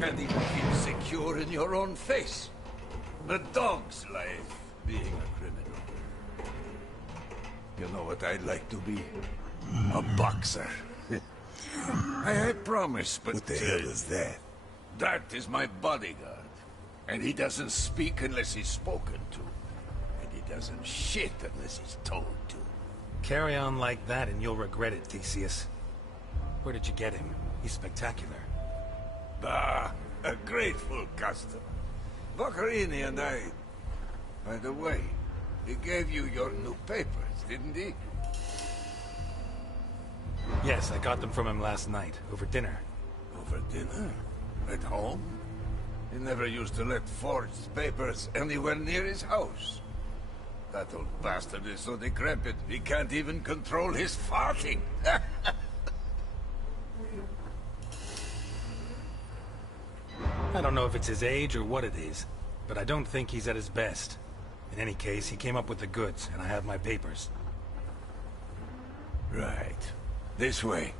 can't even feel secure in your own face. A dog's life being a criminal. You know what I'd like to be? A boxer. I promise, but... What the hell is that? That is my bodyguard. And he doesn't speak unless he's spoken to. And he doesn't shit unless he's told to. Carry on like that and you'll regret it, Theseus. Where did you get him? He's spectacular. Ah, a grateful customer. Boccherini and I... By the way, he gave you your new papers, didn't he? Yes, I got them from him last night, over dinner. Over dinner? At home? He never used to let forged papers anywhere near his house. That old bastard is so decrepit, he can't even control his farting. I don't know if it's his age or what it is, but I don't think he's at his best. In any case, he came up with the goods, and I have my papers. Right. This way.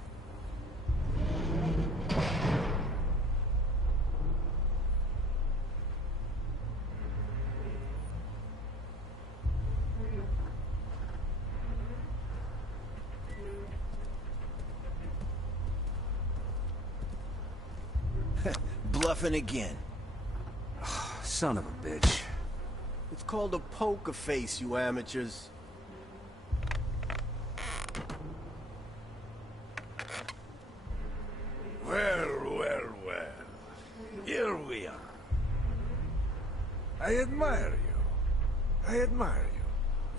Bluffing again. Son of a bitch. It's called a poker face, you amateurs. Well. Here we are. I admire you. I admire you.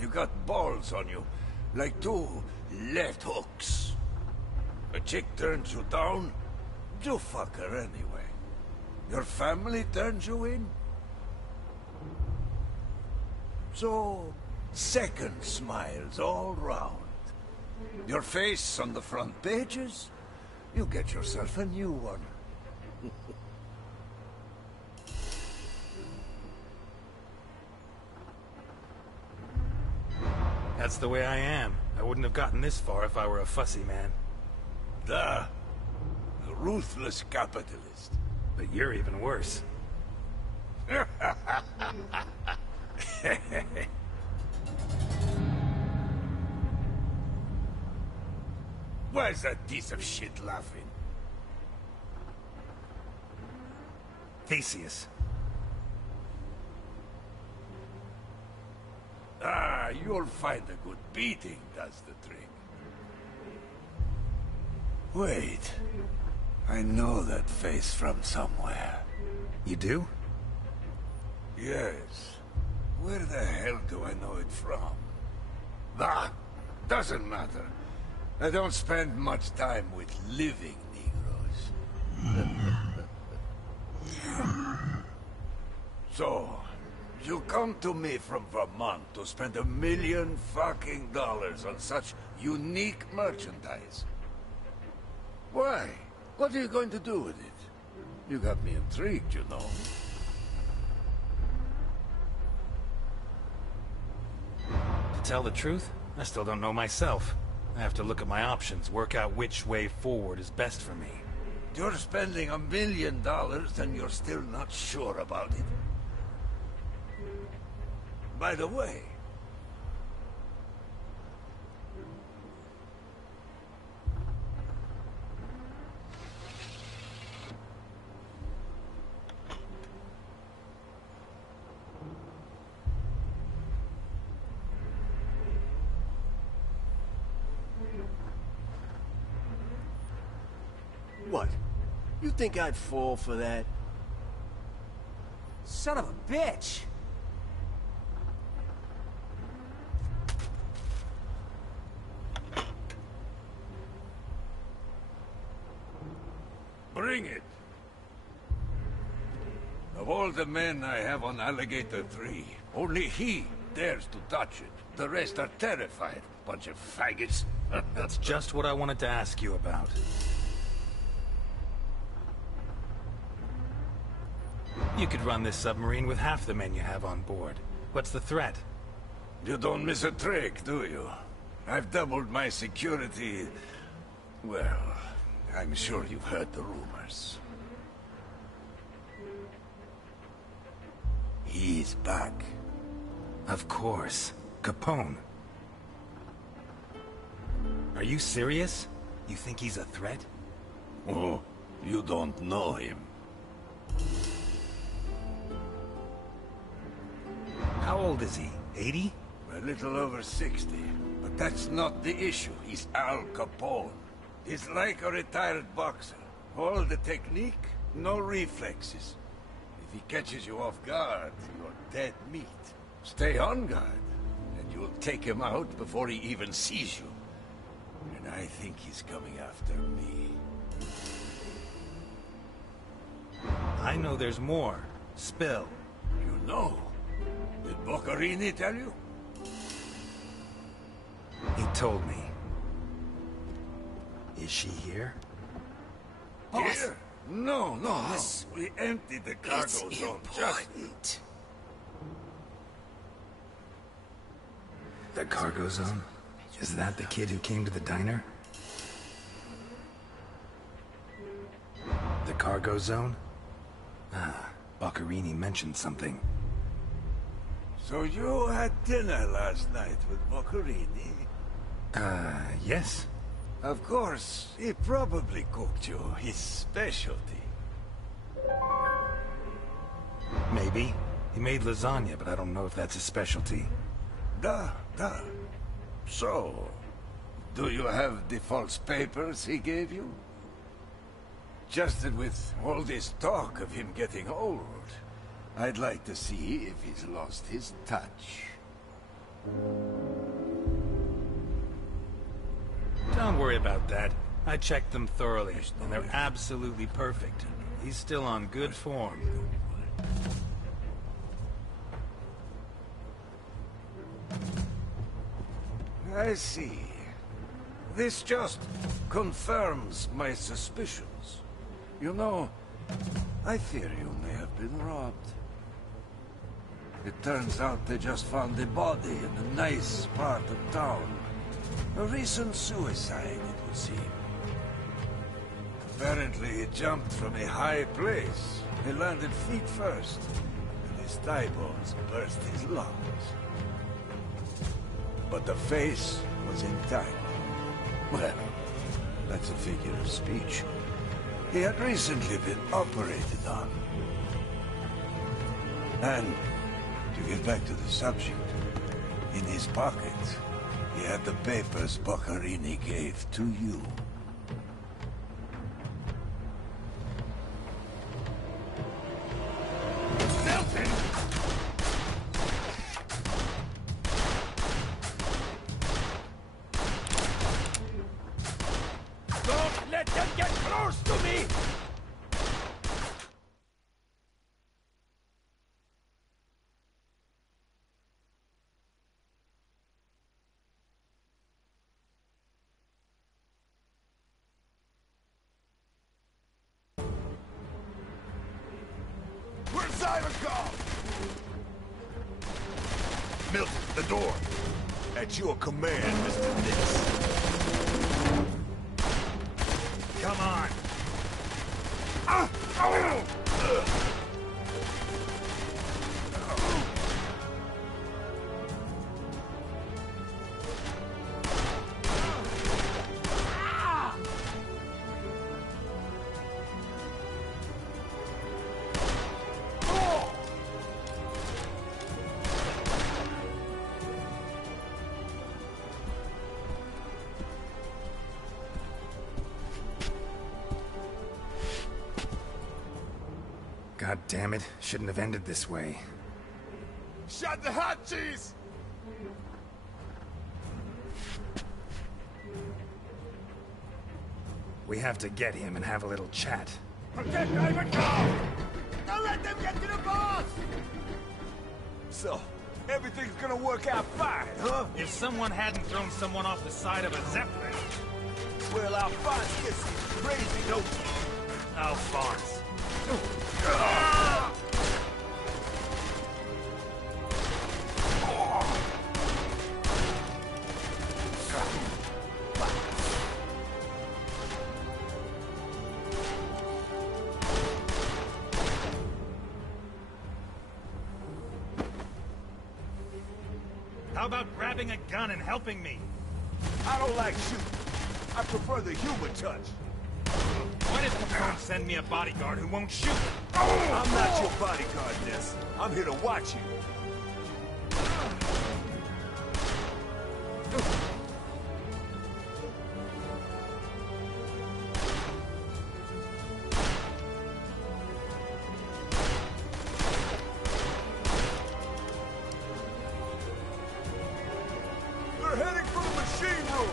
You got balls on you, like two left hooks. A chick turns you down, you fuck her anyway. Your family turns you in. So, second smiles all round. Your face on the front pages, you get yourself a new one. That's the way I am. I wouldn't have gotten this far if I were a fussy man. A ruthless capitalist. But you're even worse. Why is that piece of shit laughing? Theseus. You'll find a good beating does the trick. Wait. I know that face from somewhere. You do? Yes. Where the hell do I know it from? Doesn't matter. I don't spend much time with living Negroes. So, you come to me from Vermont to spend $1 million fucking dollars on such unique merchandise. Why? What are you going to do with it? You got me intrigued, you know. To tell the truth, I still don't know myself. I have to look at my options, work out which way forward is best for me. You're spending $1 million and you're still not sure about it. By the way, What? You think I'd fall for that? Son of a bitch! bring it. Of all the men I have on Alligator 3, only he dares to touch it. The rest are terrified. Bunch of faggots. That's just what I wanted to ask you about. You could run this submarine with half the men you have on board. What's the threat? You don't miss a trick, do you? I've doubled my security. Well, I'm sure you've heard the rumors. He's back. Of course. Capone. Are you serious? You think he's a threat? Oh, you don't know him. How old is he? 80? A little over 60. But that's not the issue. He's Al Capone. He's like a retired boxer. All the technique, no reflexes. If he catches you off guard, you're dead meat. Stay on guard, and you'll take him out before he even sees you. And I think he's coming after me. I know there's more. Spill. You know? Did Boccarini tell you? He told me. Is she here? Here? No, no. We emptied the cargo zone just... The cargo zone? Is that the kid who came to the diner? The cargo zone? Ah, Boccarini mentioned something. So you had dinner last night with Boccarini? Yes. Of course, he probably cooked you his specialty. Maybe. He made lasagna, but I don't know if that's his specialty. Duh. So, do you have the false papers he gave you? Just that with all this talk of him getting old, I'd like to see if he's lost his touch. Don't worry about that. I checked them thoroughly, and they're absolutely perfect. He's still on good form. I see. This just confirms my suspicions. You know, I fear you may have been robbed. It turns out they just found the body in a nice part of town. A recent suicide, it would seem. Apparently he jumped from a high place. He landed feet first, and his thigh bones burst his lungs. But the face was intact. Well, that's a figure of speech. He had recently been operated on. And, to get back to the subject, in his pocket, he had the papers Boccarini gave to you. Nelson! Don't let them get close to me! Where's Zyricom? Milton, the door. At your command, Mr. Nix. Come on! God damn it. Shouldn't have ended this way. Shut the hot cheese! We have to get him and have a little chat. Protect Ivanhoe! Don't let them get to the boss! So, everything's gonna work out fine, huh? If someone hadn't thrown someone off the side of a Zeppelin... Well, Alphonse gets some crazy notions. Alphonse. How about grabbing a gun and helping me? I don't like shooting. I prefer the human touch. Why did Capone send me a bodyguard who won't shoot? I'm not your bodyguard, Ness. I'm here to watch you. They're heading for the machine room.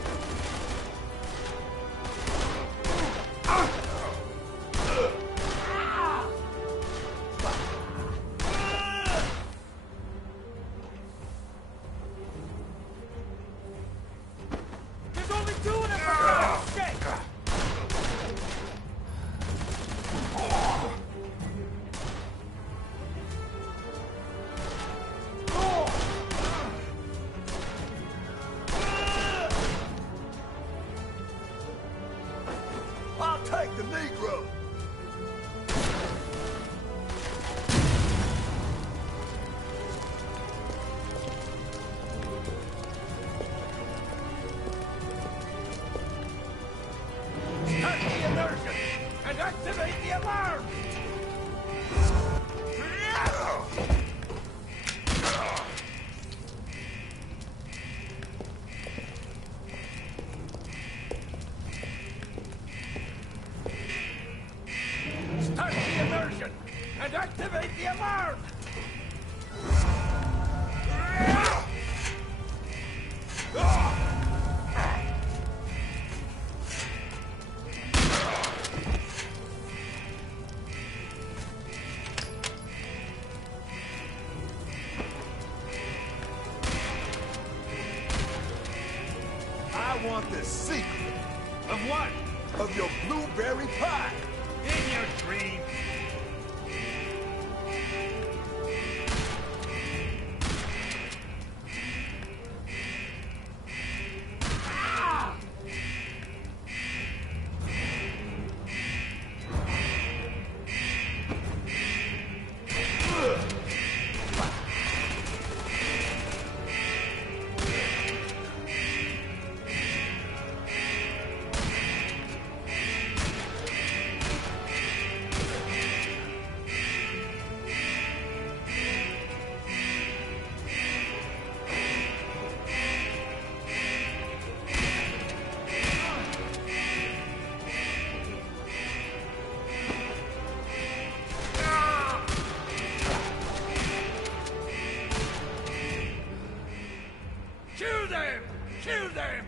There's only two of them, for God's sake! I'll take the Negro. Start the immersion and activate the alarm! Start the immersion and activate the alarm! I want the secret Of what? of your blueberry pie. In your dreams. Kill them! Kill them!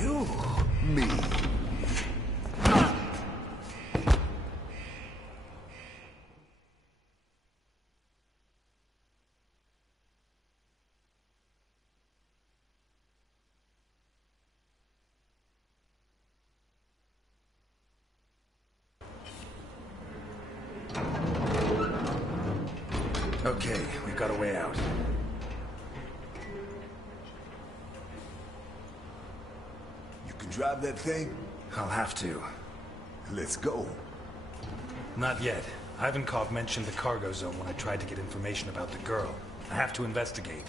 You, me. Okay, we've got a way out. You can drive that thing? I'll have to. Let's go. Not yet. Ivankov mentioned the cargo zone when I tried to get information about the girl. I have to investigate.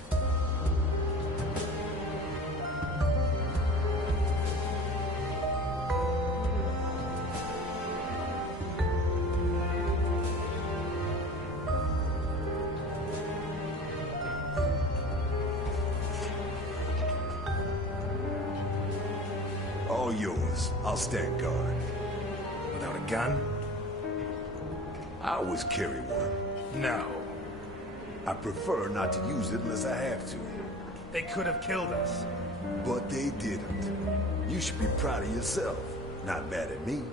All yours. I'll stand guard. Without a gun? I always carry one. No. I prefer not to use it unless I have to. They could have killed us. But they didn't. You should be proud of yourself. Not mad at me.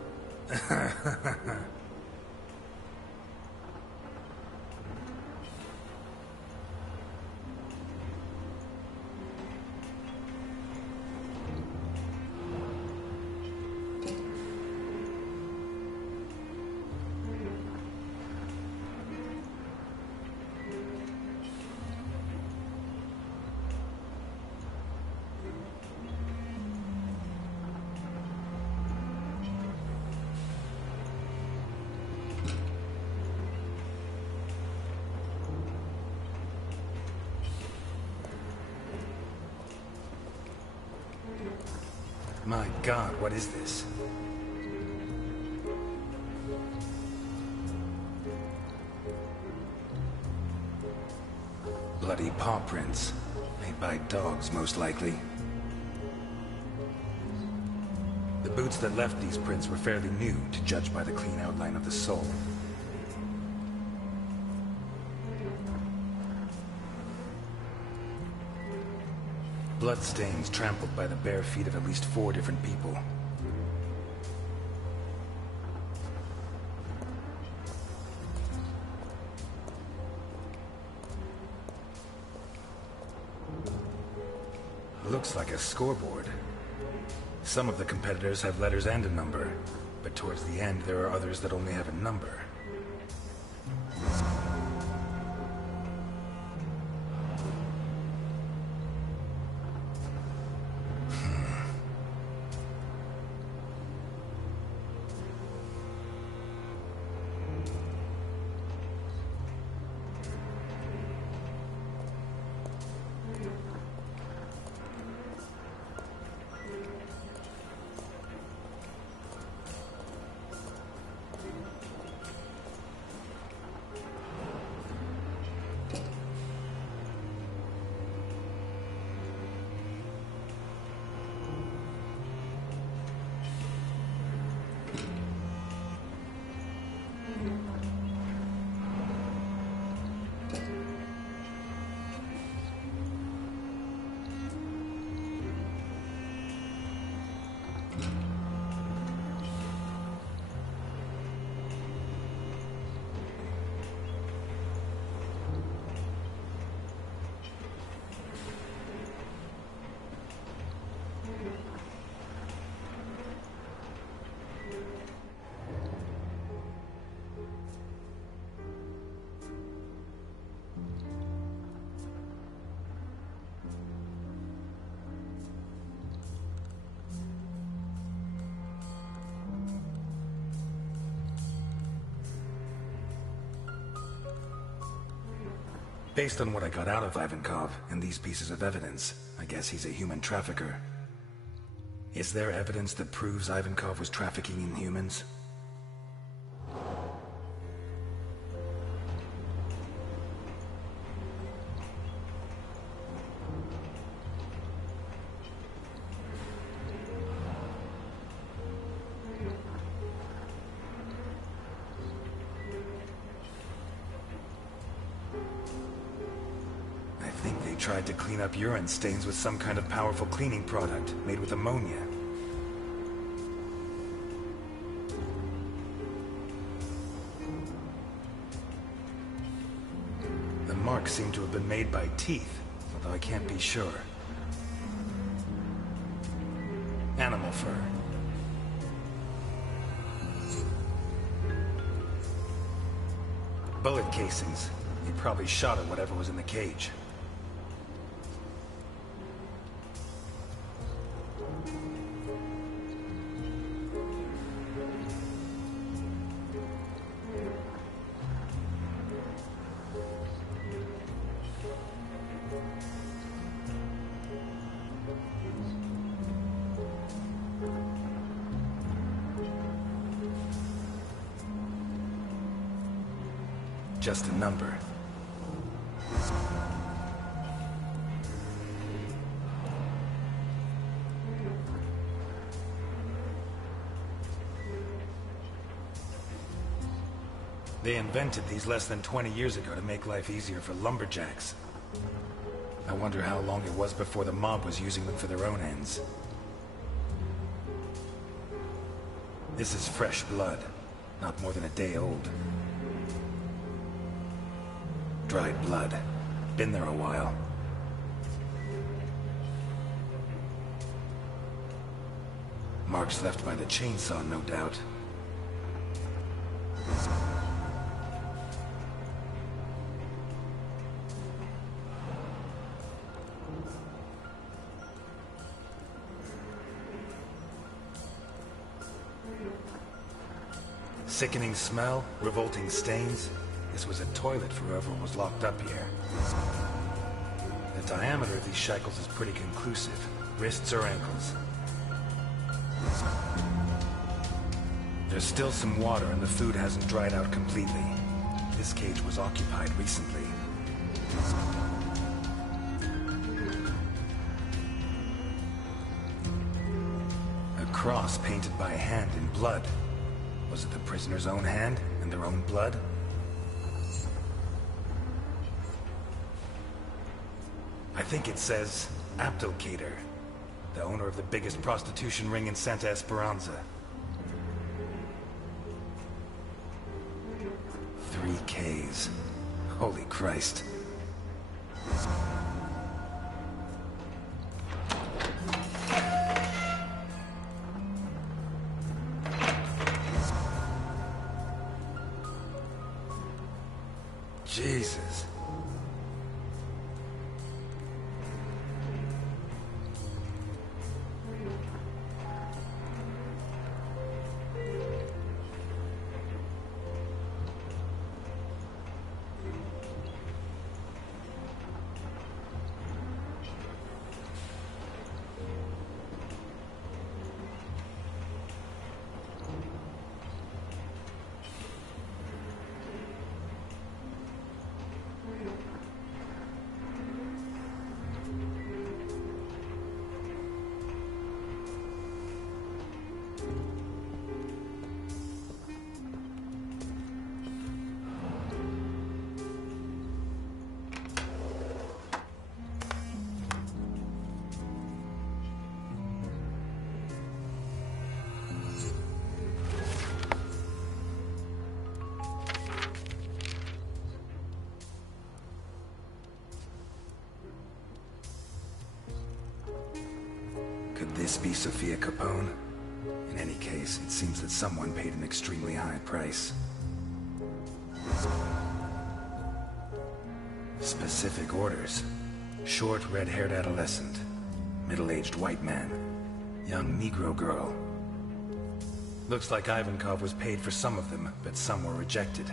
My God, what is this? Bloody paw prints. Made by dogs, most likely. The boots that left these prints were fairly new, to judge by the clean outline of the sole. Bloodstains trampled by the bare feet of at least 4 different people. Looks like a scoreboard. Some of the competitors have letters and a number, but towards the end there are others that only have a number. Based on what I got out of Ivankov and these pieces of evidence, I guess he's a human trafficker. Is there evidence that proves Ivankov was trafficking in humans? Tried to clean up urine stains with some kind of powerful cleaning product made with ammonia. The marks seem to have been made by teeth, although I can't be sure. Animal fur. Bullet casings. He probably shot at whatever was in the cage. Just a number. They invented these less than 20 years ago to make life easier for lumberjacks. I wonder how long it was before the mob was using them for their own ends. This is fresh blood, not more than a day old. Dried blood. Been there a while. Marks left by the chainsaw, no doubt. Sickening smell, revolting stains. This was a toilet for whoever was locked up here. The diameter of these shackles is pretty conclusive. Wrists or ankles. There's still some water and the food hasn't dried out completely. This cage was occupied recently. A cross painted by hand in blood. Was it the prisoner's own hand and their own blood? I think it says Abdelkader, the owner of the biggest prostitution ring in Santa Esperanza. 3 Ks. Holy Christ. Jesus. Could this be Sofia Capone? In any case, it seems that someone paid an extremely high price. Specific orders. Short, red-haired adolescent. Middle-aged white man. Young Negro girl. Looks like Ivankov was paid for some of them, but some were rejected.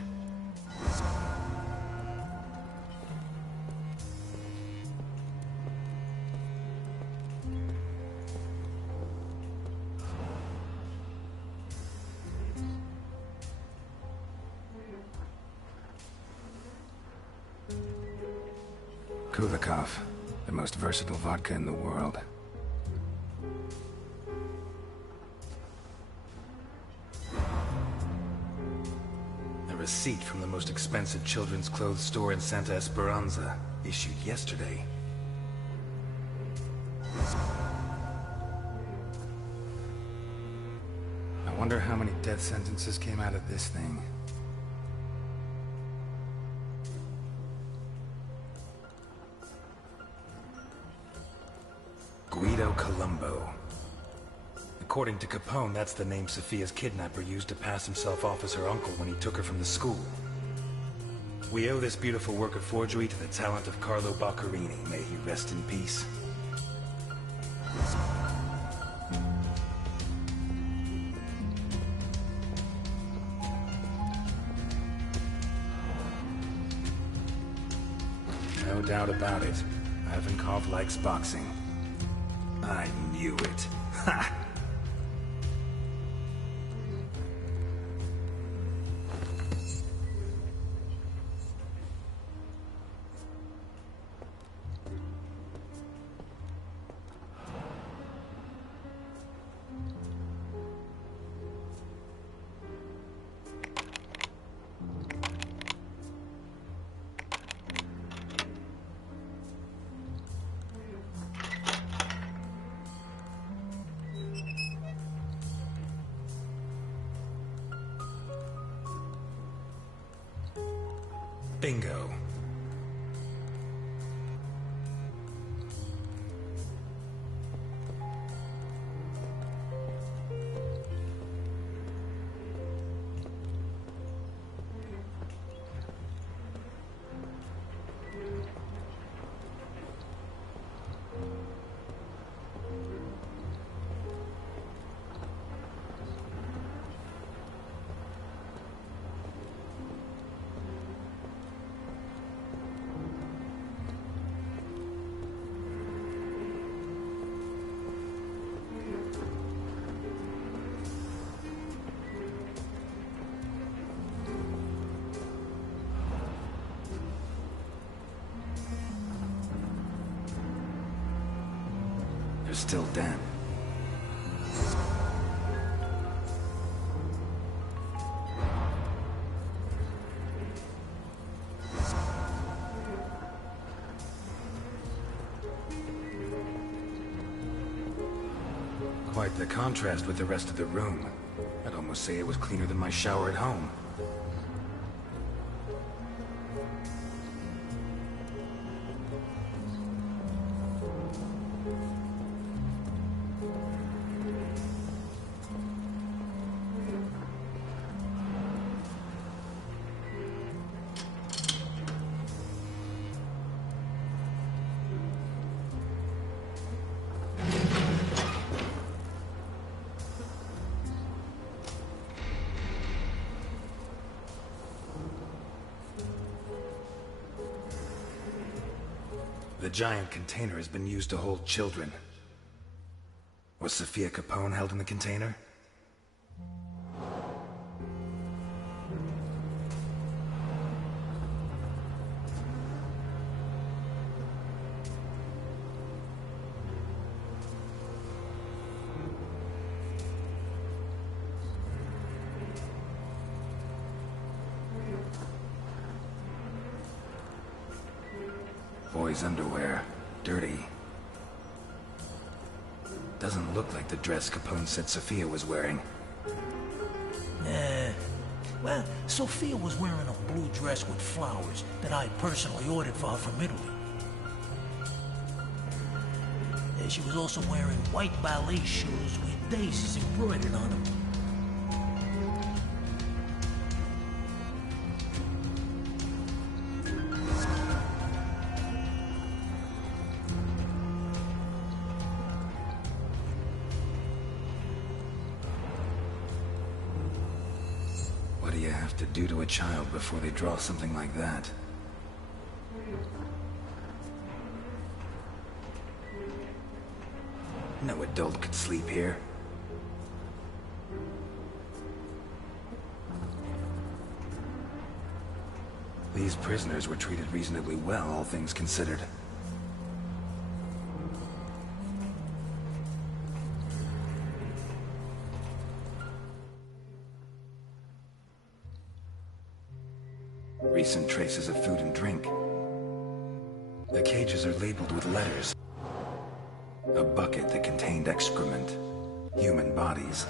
Kulikov, the most versatile vodka in the world. A receipt from the most expensive children's clothes store in Santa Esperanza, issued yesterday. I wonder how many death sentences came out of this thing. Guido Colombo. According to Capone, that's the name Sofia's kidnapper used to pass himself off as her uncle when he took her from the school. We owe this beautiful work of forgery to the talent of Carlo Boccherini. May he rest in peace. No doubt about it. Ivankov likes boxing. I knew it. Ha! Bingo. They're still damp. Quite the contrast with the rest of the room. I'd almost say it was cleaner than my shower at home. The giant container has been used to hold children. Was Sophia Capone held in the container? Boy's underwear. Dirty. Doesn't look like the dress Capone said Sophia was wearing. Well, Sophia was wearing a blue dress with flowers that I personally ordered for her from Italy. And she was also wearing white ballet shoes with daisies embroidered on them. What do you have to do to a child before they draw something like that? No adult could sleep here. These prisoners were treated reasonably well, all things considered. Recent traces of food and drink. The cages are labeled with letters. A bucket that contained excrement. Human bodies.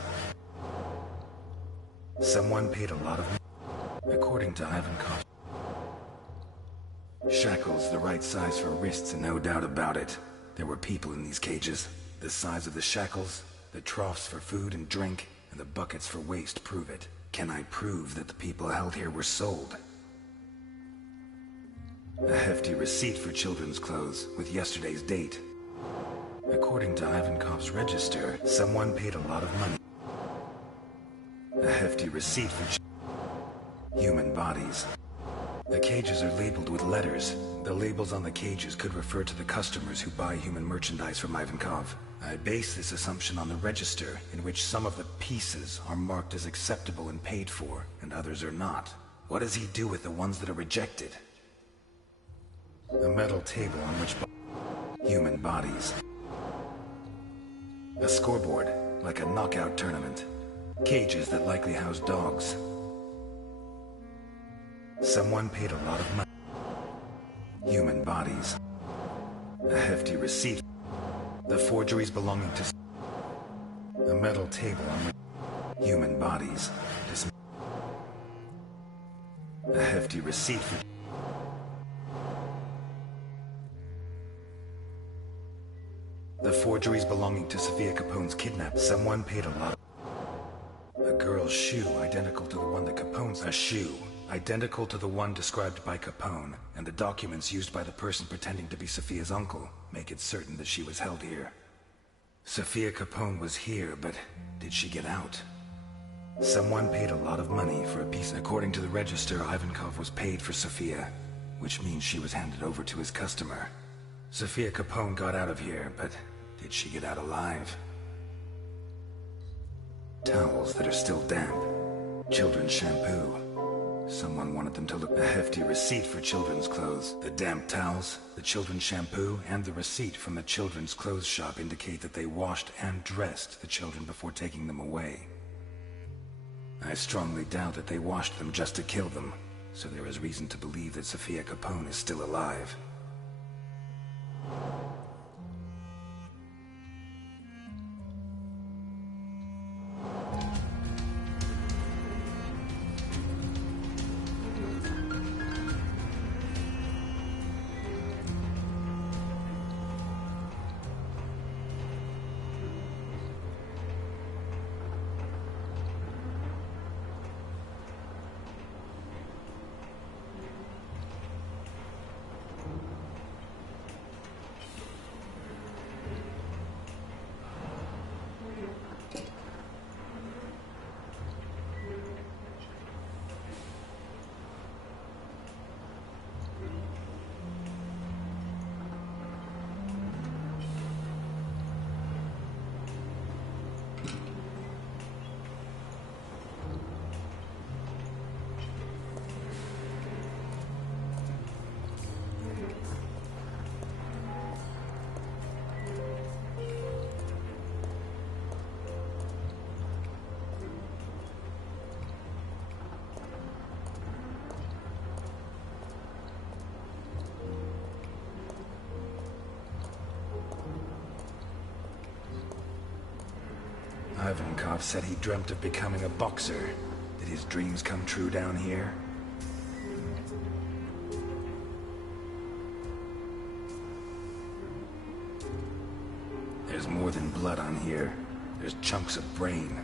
Someone paid a lot of money. According to Ivankov. Shackles the right size for wrists, and no doubt about it. There were people in these cages. The size of the shackles, the troughs for food and drink, and the buckets for waste prove it. Can I prove that the people held here were sold? A hefty receipt for children's clothes, with yesterday's date. According to Ivankov's register, someone paid a lot of money. A hefty receipt for human bodies. The cages are labeled with letters. The labels on the cages could refer to the customers who buy human merchandise from Ivankov. I base this assumption on the register, in which some of the pieces are marked as acceptable and paid for, and others are not. What does he do with the ones that are rejected? A metal table on which human bodies. A scoreboard, like a knockout tournament. Cages that likely house dogs. Someone paid a lot of money. Human bodies. A hefty receipt. The forgeries belonging to a metal table on which human bodies. A hefty receipt for forgeries belonging to Sophia Capone's kidnap. Someone paid a lot. A girl's shoe identical to the one that Capone's. A shoe identical to the one described by Capone, and the documents used by the person pretending to be Sophia's uncle make it certain that she was held here. Sophia Capone was here, but did she get out? Someone paid a lot of money for a piece. According to the register, Ivankov was paid for Sophia, which means she was handed over to his customer. Sophia Capone got out of here, but did she get out alive? Towels that are still damp. Children's shampoo. Someone wanted them to look. A hefty receipt for children's clothes. The damp towels, the children's shampoo, and the receipt from the children's clothes shop indicate that they washed and dressed the children before taking them away. I strongly doubt that they washed them just to kill them, so there is reason to believe that Sophia Capone is still alive. Ivankov said he dreamt of becoming a boxer. Did his dreams come true down here? There's more than blood on here. There's chunks of brain.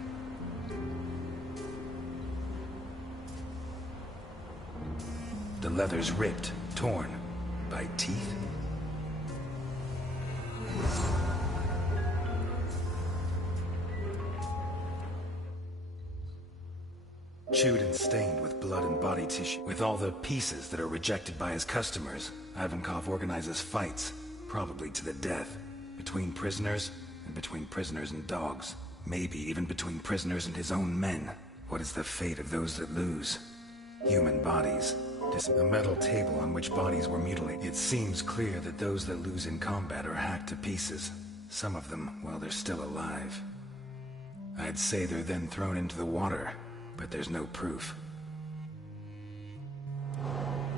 The leather's ripped, torn. By teeth? Chewed and stained with blood and body tissue. With all the pieces that are rejected by his customers, Ivankov organizes fights, probably to the death, between prisoners and between prisoners and dogs. Maybe even between prisoners and his own men. What is the fate of those that lose? Human bodies. A metal table on which bodies were mutilated. It seems clear that those that lose in combat are hacked to pieces. Some of them, while they're still alive. I'd say they're then thrown into the water, but there's no proof.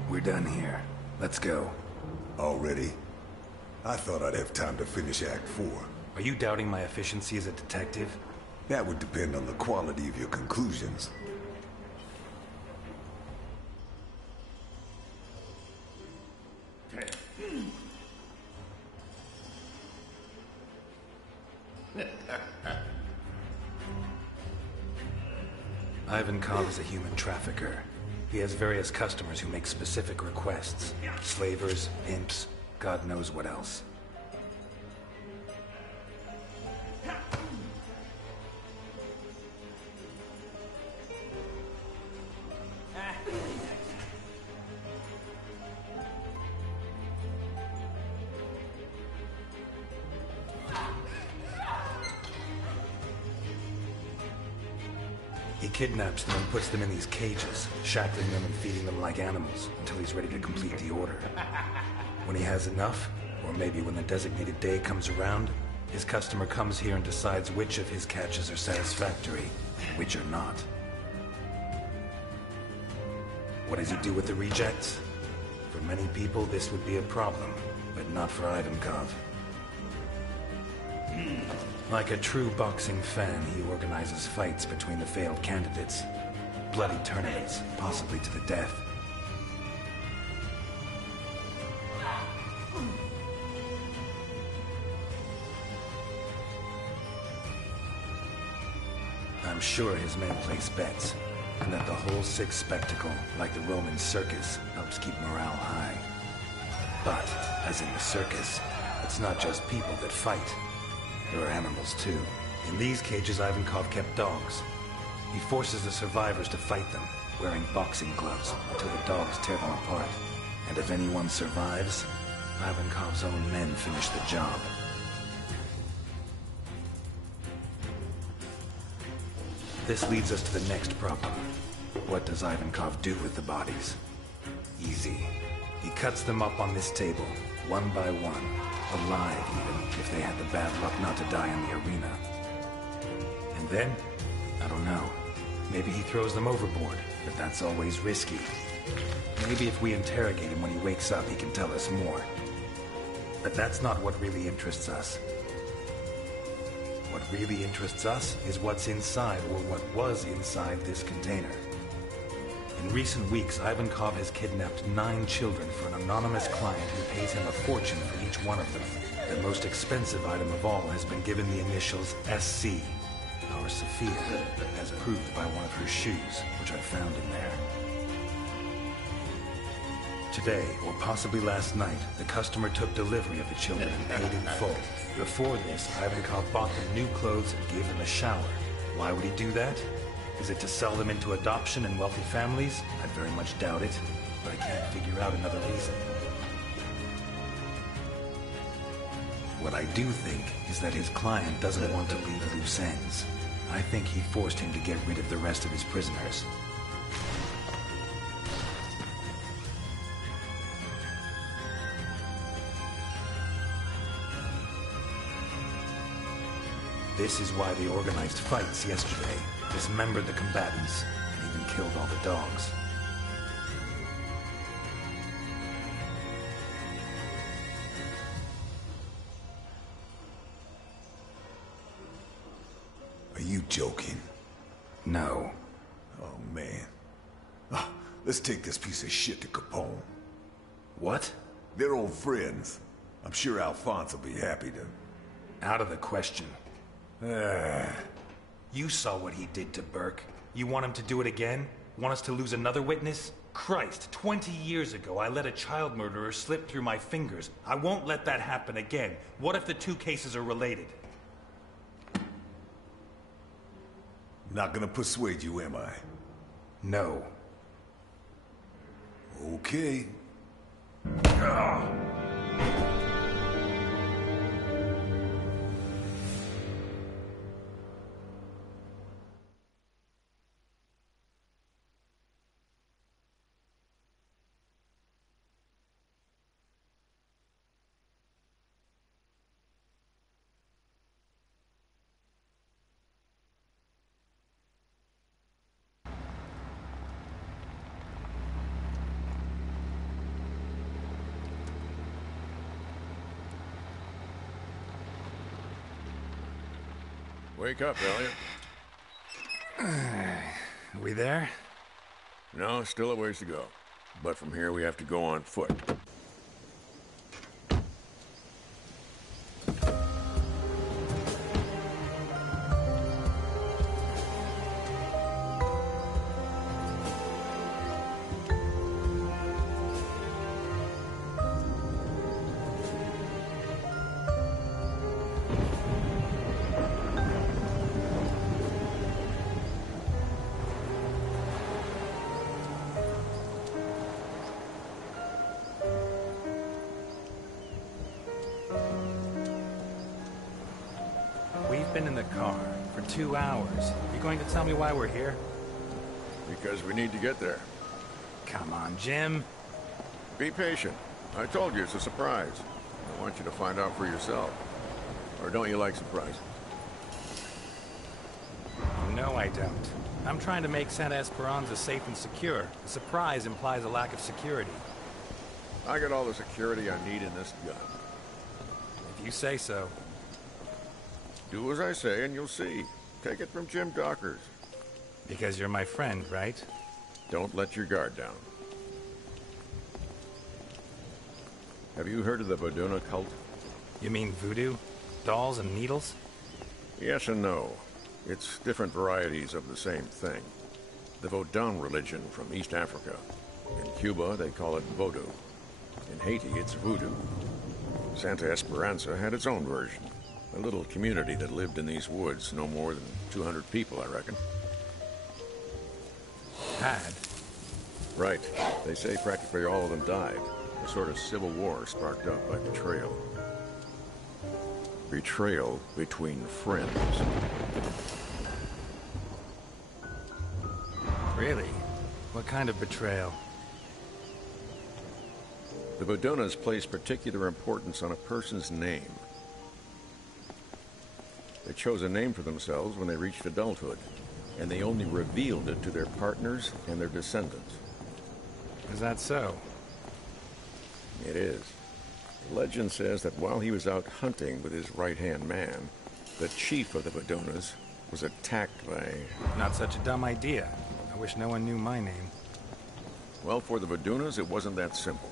We're done here. Let's go. Already? I thought I'd have time to finish Act 4. Are you doubting my efficiency as a detective? That would depend on the quality of your conclusions. Ivankov is a human trafficker. He has various customers who make specific requests. Slavers, imps, God knows what else. He kidnaps them and puts them in these cages, shackling them and feeding them like animals until he's ready to complete the order. When he has enough, or maybe when the designated day comes around, his customer comes here and decides which of his catches are satisfactory and which are not. What does he do with the rejects? For many people, this would be a problem, but not for Ivankov. Like a true boxing fan, he organizes fights between the failed candidates. Bloody tournaments, possibly to the death. sure his men place bets, and that the whole sick spectacle, like the Roman circus, helps keep morale high. But, as in the circus, it's not just people that fight. There are animals too. In these cages, Ivankov kept dogs. He forces the survivors to fight them, wearing boxing gloves, until the dogs tear them apart. And if anyone survives, Ivankov's own men finish the job. This leads us to the next problem. What does Ivankov do with the bodies? Easy. He cuts them up on this table, one by one, alive even, if they had the bad luck not to die in the arena. And then, I don't know. Maybe he throws them overboard, but that's always risky. Maybe if we interrogate him when he wakes up, he can tell us more. But that's not what really interests us. What really interests us is what's inside, or what was inside this container. In recent weeks, Ivankov has kidnapped 9 children for an anonymous client who pays him a fortune for each one of them. The most expensive item of all has been given the initials SC. Our Sophia, as proved by one of her shoes, which I found in there. Today, or possibly last night, the customer took delivery of the children and paid in full. Before this, Ivankov bought them new clothes and gave them a shower. Why would he do that? Is it to sell them into adoption in wealthy families? I very much doubt it, but I can't figure out another reason. What I do think is that his client doesn't want to leave loose ends. I think he forced him to get rid of the rest of his prisoners. This is why they organized fights yesterday, dismembered the combatants, and even killed all the dogs. Are you joking? No. Oh, man. Ah, let's take this piece of shit to Capone. What? They're old friends. I'm sure Alphonse will be happy to... Out of the question. You saw what he did to Burke. You want him to do it again? Want us to lose another witness? Christ, 20 years ago I let a child murderer slip through my fingers. I won't let that happen again. What if the 2 cases are related? Not gonna persuade you, am I? No. Okay. Wake up, Elliot. We there? No, still a ways to go. But from here we have to go on foot. We've been in the car for 2 hours. You going to tell me why we're here? Because we need to get there. Come on, Jim. Be patient. I told you it's a surprise. I want you to find out for yourself. Or don't you like surprises? No, I don't. I'm trying to make Santa Esperanza safe and secure. A surprise implies a lack of security. I got all the security I need in this gun. If you say so. Do as I say and you'll see. Take it from Jim Dockers. Because you're my friend, right? Don't let your guard down. Have you heard of the Voduna cult? You mean voodoo? Dolls and needles? Yes and no. It's different varieties of the same thing. The Vodun religion from East Africa. In Cuba, they call it Vodou. In Haiti, it's Voodoo. Santa Esperanza had its own version. A little community that lived in these woods, no more than 200 people, I reckon. Had? Right. They say practically all of them died. A sort of civil war sparked up by betrayal. Betrayal between friends. Really? What kind of betrayal? The Vodunas place particular importance on a person's name. They chose a name for themselves when they reached adulthood, and they only revealed it to their partners and their descendants. Is that so? It is. Legend says that while he was out hunting with his right-hand man, the chief of the Vodunas was attacked by... Not such a dumb idea. I wish no one knew my name. Well, for the Vodunas, it wasn't that simple.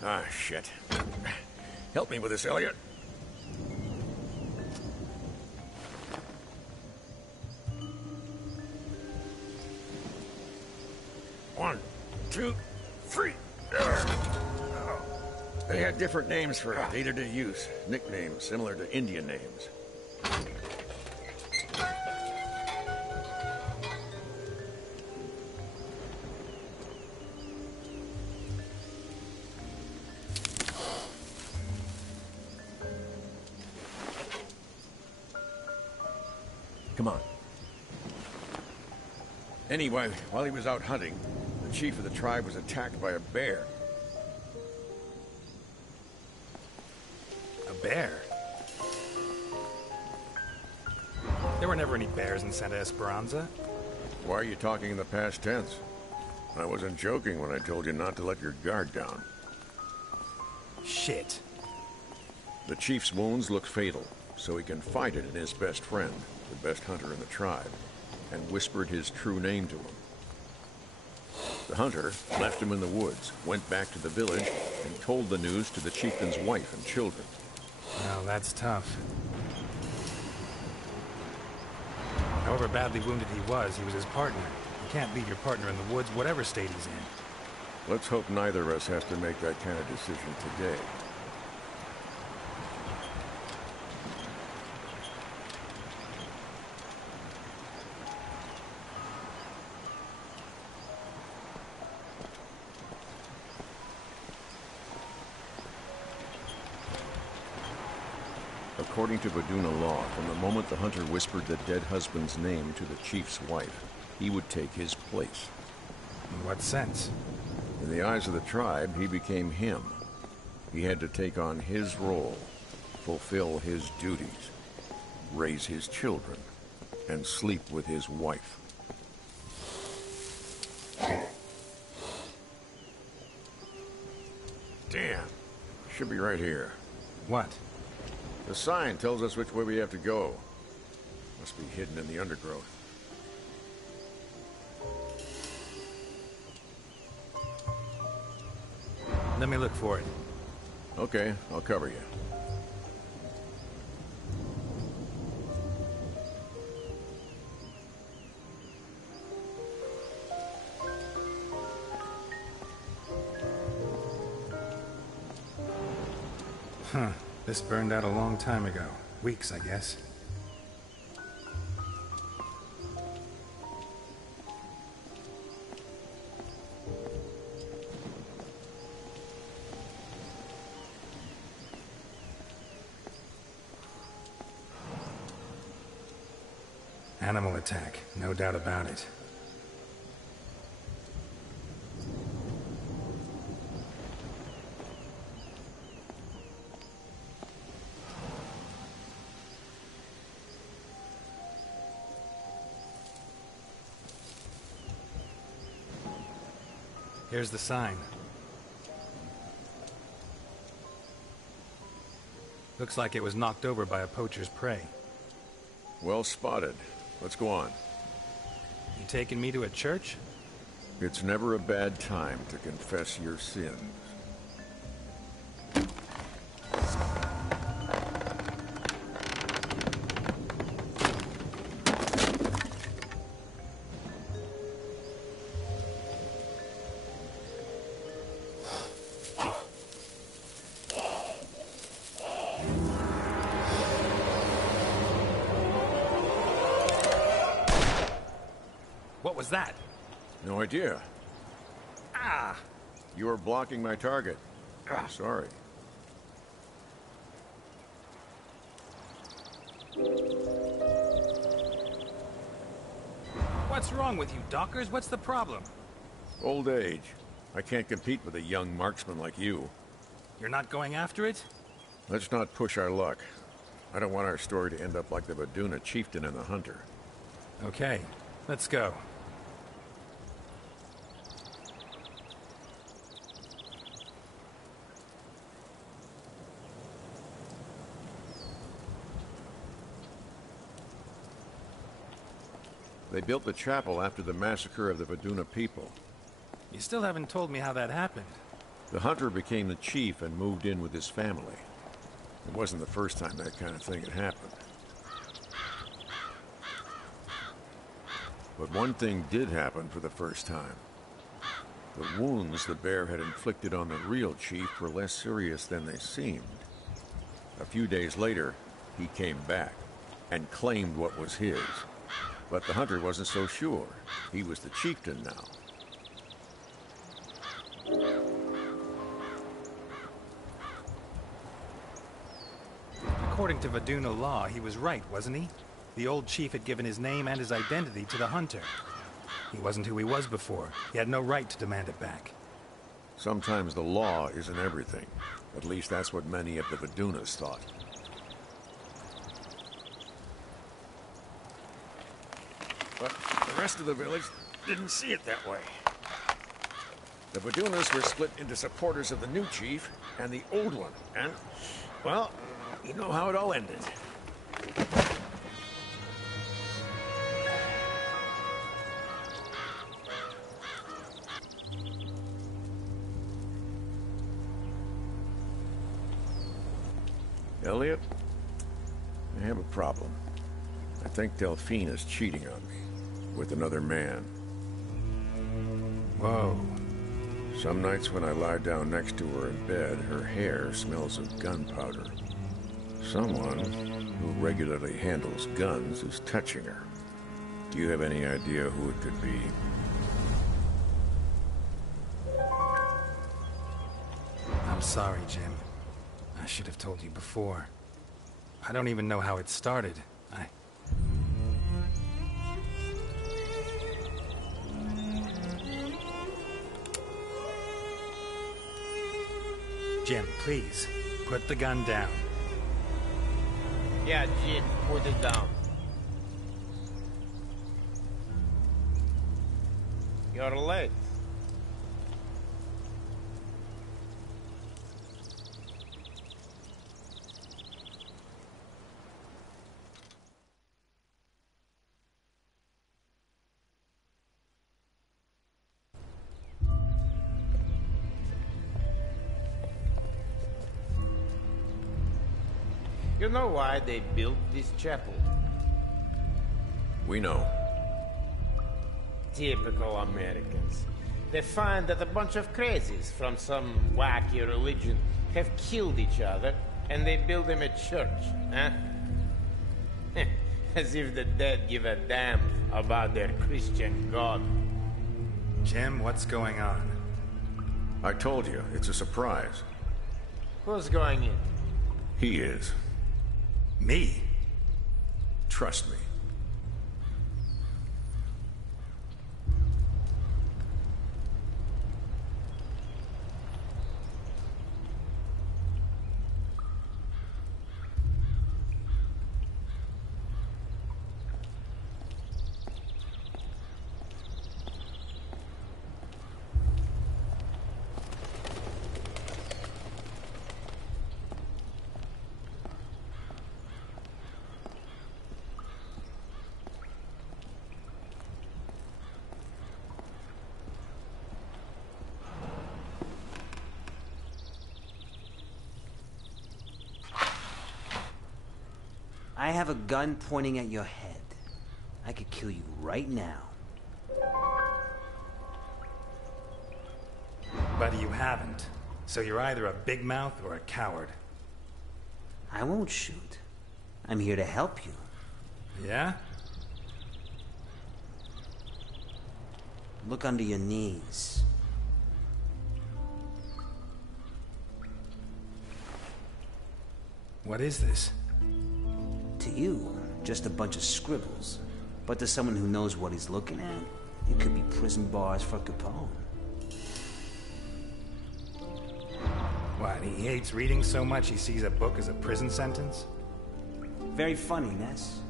Ah, shit. Help me with this, Elliot. One, two, three. They had different names for day-to-day use. Nicknames similar to Indian names. Come on. Anyway, while he was out hunting, the chief of the tribe was attacked by a bear. A bear? There were never any bears in Santa Esperanza. Why are you talking in the past tense? I wasn't joking when I told you not to let your guard down. Shit. The chief's wounds look fatal, so he confided in his best friend, the best hunter in the tribe, and whispered his true name to him. The hunter left him in the woods, went back to the village, and told the news to the chieftain's wife and children. Well, that's tough. However badly wounded he was his partner. You can't beat your partner in the woods, whatever state he's in. Let's hope neither of us has to make that kind of decision today. According to Voduna law, from the moment the hunter whispered the dead husband's name to the chief's wife, he would take his place. In what sense? In the eyes of the tribe, he became him. He had to take on his role, fulfill his duties, raise his children, and sleep with his wife. Damn. Should be right here. What? The sign tells us which way we have to go. Must be hidden in the undergrowth. Let me look for it. Okay, I'll cover you. Huh. This burned out a long time ago. Weeks, I guess. Animal attack, no doubt about it. Here's the sign. Looks like it was knocked over by a poacher's prey. Well spotted. Let's go on. You taking me to a church? It's never a bad time to confess your sins. What was that? No idea. Ah! You were blocking my target. Sorry. What's wrong with you, Dockers? What's the problem? Old age. I can't compete with a young marksman like you. You're not going after it? Let's not push our luck. I don't want our story to end up like the Vaduna chieftain and the hunter. Okay, let's go. They built the chapel after the massacre of the Vaduna people. You still haven't told me how that happened. The hunter became the chief and moved in with his family. It wasn't the first time that kind of thing had happened. But one thing did happen for the first time. The wounds the bear had inflicted on the real chief were less serious than they seemed. A few days later, he came back and claimed what was his. But the hunter wasn't so sure. He was the chieftain now. According to Vaduna law, he was right, wasn't he? The old chief had given his name and his identity to the hunter. He wasn't who he was before. He had no right to demand it back. Sometimes the law isn't everything. At least that's what many of the Vadunas thought. But the rest of the village didn't see it that way. The Vadunas were split into supporters of the new chief and the old one, and, well, you know how it all ended. Elliot, I have a problem. I think Delphine is cheating on me with another man. Whoa. Some nights when I lie down next to her in bed, her hair smells of gunpowder. Someone who regularly handles guns is touching her. Do you have any idea who it could be? I'm sorry, Jim. I should have told you before. I don't even know how it started. Jim, please, put the gun down. Yeah, Jim, put it down. You're late. You know why they built this chapel? We know. Typical Americans. They find that a bunch of crazies from some wacky religion have killed each other, and they build them a church, huh? As if the dead give a damn about their Christian God. Jim, what's going on? I told you, it's a surprise. Who's going in? He is. Me? Trust me. I have a gun pointing at your head. I could kill you right now. But you haven't. So you're either a big mouth or a coward. I won't shoot. I'm here to help you. Yeah? Look under your knees. What is this? To you, just a bunch of scribbles. But to someone who knows what he's looking at, it could be prison bars for Capone. What, he hates reading so much he sees a book as a prison sentence? Very funny, Ness.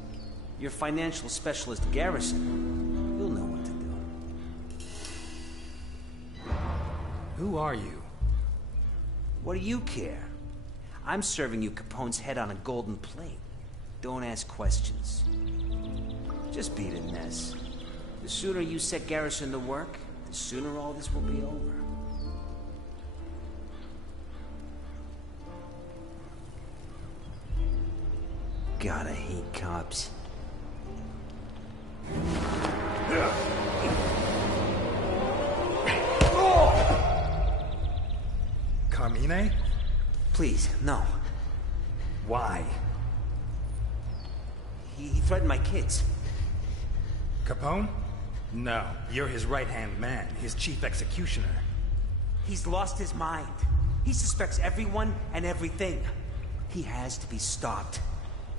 Your financial specialist, Garrison, he'll know what to do. Who are you? What do you care? I'm serving you Capone's head on a golden plate. Don't ask questions. Just beat it, Ness. The sooner you set Garrison to work, the sooner all this will be over. God, I hate cops. Carmine? Please, no. Why? He threatened my kids. Capone? No, you're his right-hand man, his chief executioner. He's lost his mind. He suspects everyone and everything. He has to be stopped.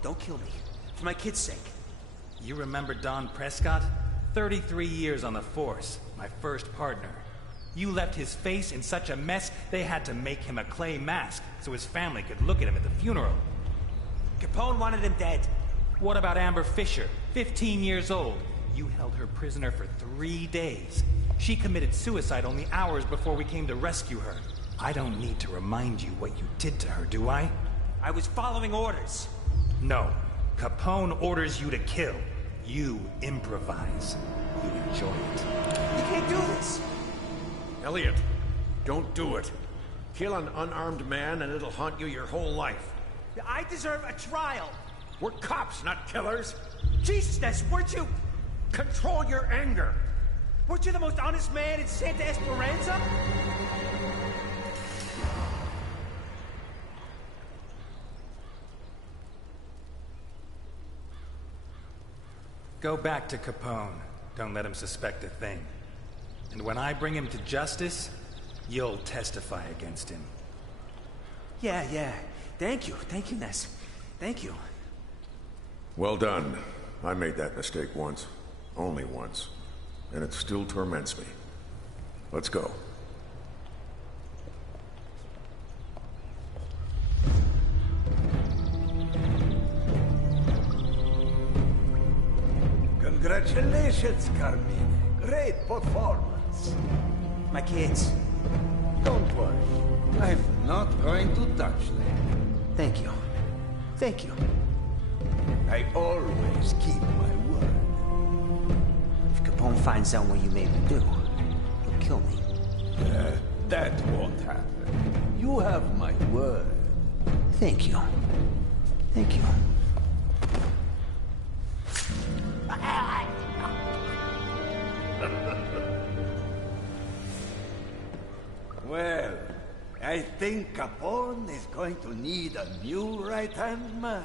Don't kill me. For my kids' sake. You remember Don Prescott? 33 years on the force, my first partner. You left his face in such a mess, they had to make him a clay mask so his family could look at him at the funeral. Capone wanted him dead. What about Amber Fisher, 15 years old? You held her prisoner for 3 days. She committed suicide only hours before we came to rescue her. I don't need to remind you what you did to her, do I? I was following orders. No. Capone orders you to kill. You improvise. You enjoy it. You can't do this. Elliot, don't do it. Kill an unarmed man and it'll haunt you your whole life. I deserve a trial. We're cops, not killers. Jesus, Ness, weren't you... Control your anger. Weren't you the most honest man in Santa Esperanza? Go back to Capone. Don't let him suspect a thing. And when I bring him to justice, you'll testify against him. Yeah. Thank you, Ness. Thank you. Well done. I made that mistake once. Only once. And it still torments me. Let's go. Congratulations, Carmine. Great performance. My kids. Don't worry. I'm not going to touch them. Thank you. Thank you. I always keep my word. If Capone finds out what you made him do, he'll kill me. That won't happen. You have my word. Thank you. Thank you. Well, I think Capone is going to need a new right-hand man.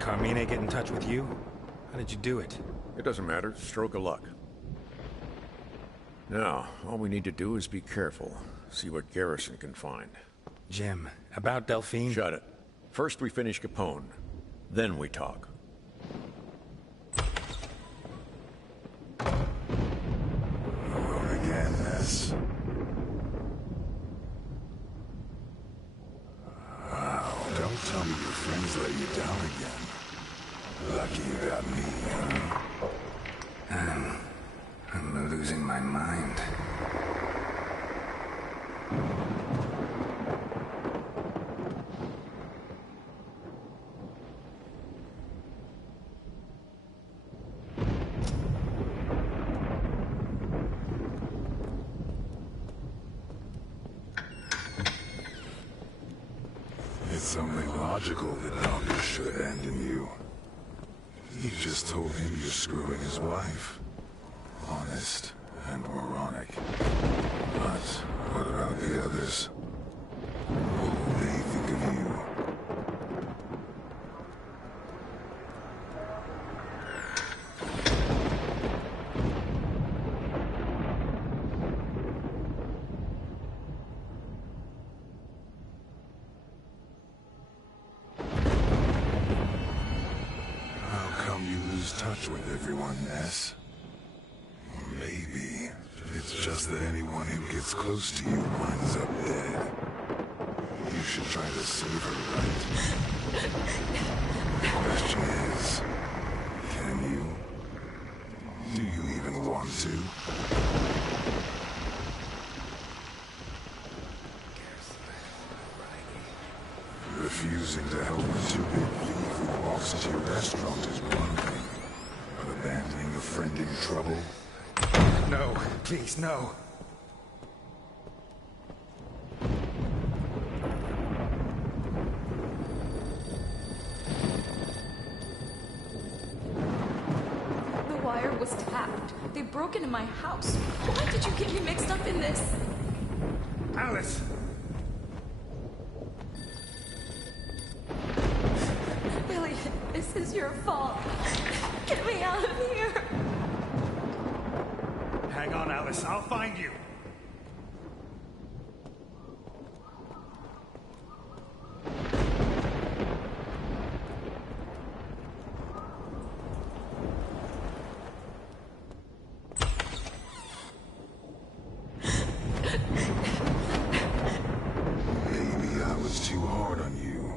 Carmine get in touch with you? How did you do it? It doesn't matter. Stroke of luck. Now, all we need to do is be careful. See what Garrison can find. Jim, about Delphine? Shut it. First we finish Capone. Then we talk. Again, Ness. Wow, don't tell me you friends let you down again. Lucky you got me, huh? I'm losing my mind. It's only logical that Doctor should abandon you. You just told him you're screwing his wife. Honest and moronic. But what about the others? What will they think of you? How come you lose touch with everyone, Ness? Maybe it's just that anyone who gets close to you winds up dead. You should try to save her, right? The question is, can you? Do you even want to? Refusing to help a stupid thief who walks into your restaurant is one thing, but abandoning a friend in trouble? No, please, no. The wire was tapped. They broke into my house. Why did you get me mixed up in this? Alice! Elliot, this is your fault. Get me out of here. Hang on, Alice. I'll find you. Maybe I was too hard on you.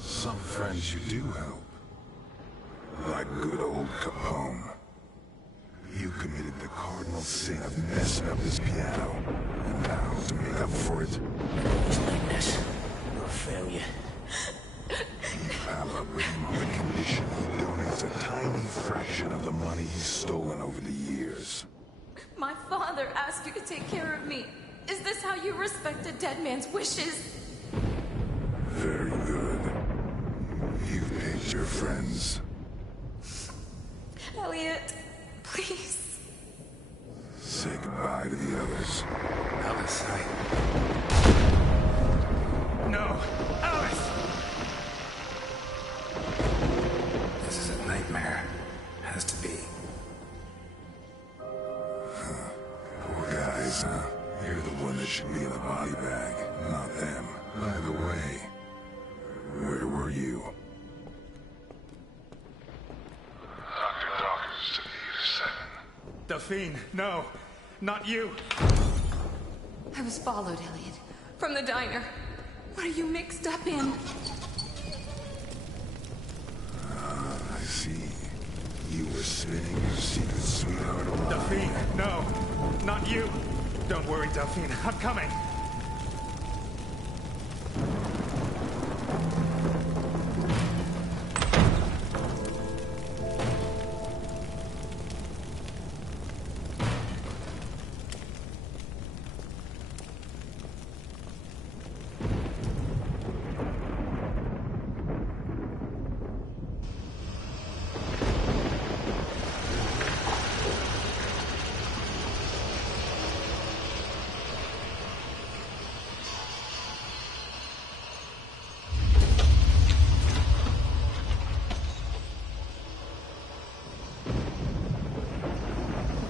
Some friends you do help. Like good old Capone. You committed the cardinal sin of messing up this piano. And now, to make up for it, You're a failure. you pal up with him on the condition he donates a tiny fraction of the money he's stolen over the years. My father asked you to take care of me. Is this how you respect a dead man's wishes? Very good. You've picked your friends. Elliot, please. Say goodbye to the others. Alice, No! Alice! This is a nightmare. Has to be. Poor guys, huh? You're the one that should be in the body bag, not them. By the way, where were you? Dr. Dawkins to the 7. Delphine, no! Not you! I was followed, Elliot. From the diner. What are you mixed up in? I see. You were spinning your secret sweetheart alive. Delphine, no! Not you! Don't worry, Delphine. I'm coming!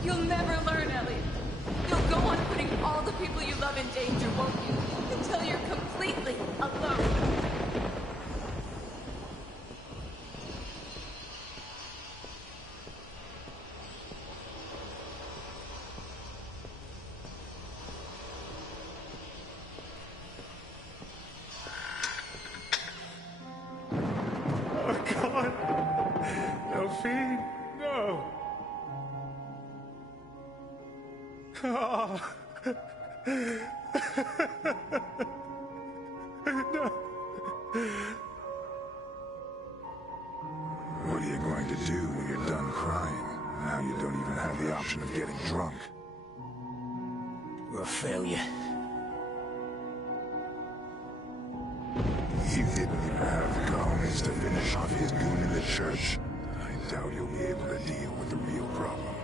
You'll never learn, Elliot. You'll go on putting all the people you love in danger, won't you? Until you're completely alone. What are you going to do when you're done crying? Now you don't even have the option of getting drunk. We're a failure. You didn't even have the cojones to finish off his goon in the church. I doubt you'll be able to deal with the real problem.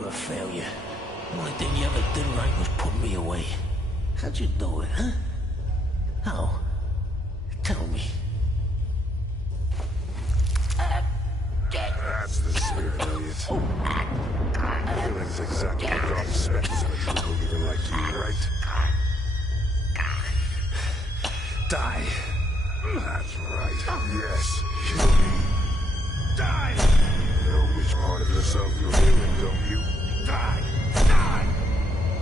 We're a failure. The only thing you ever did right was put me away. How'd you do it, huh? How? Tell me. That's the spirit, Elliot. Killing's exactly what God expects of a true believer like you, right? Die. That's right. Yes, kill me. Die! You know which part of yourself you're healing, don't you? Die! Die!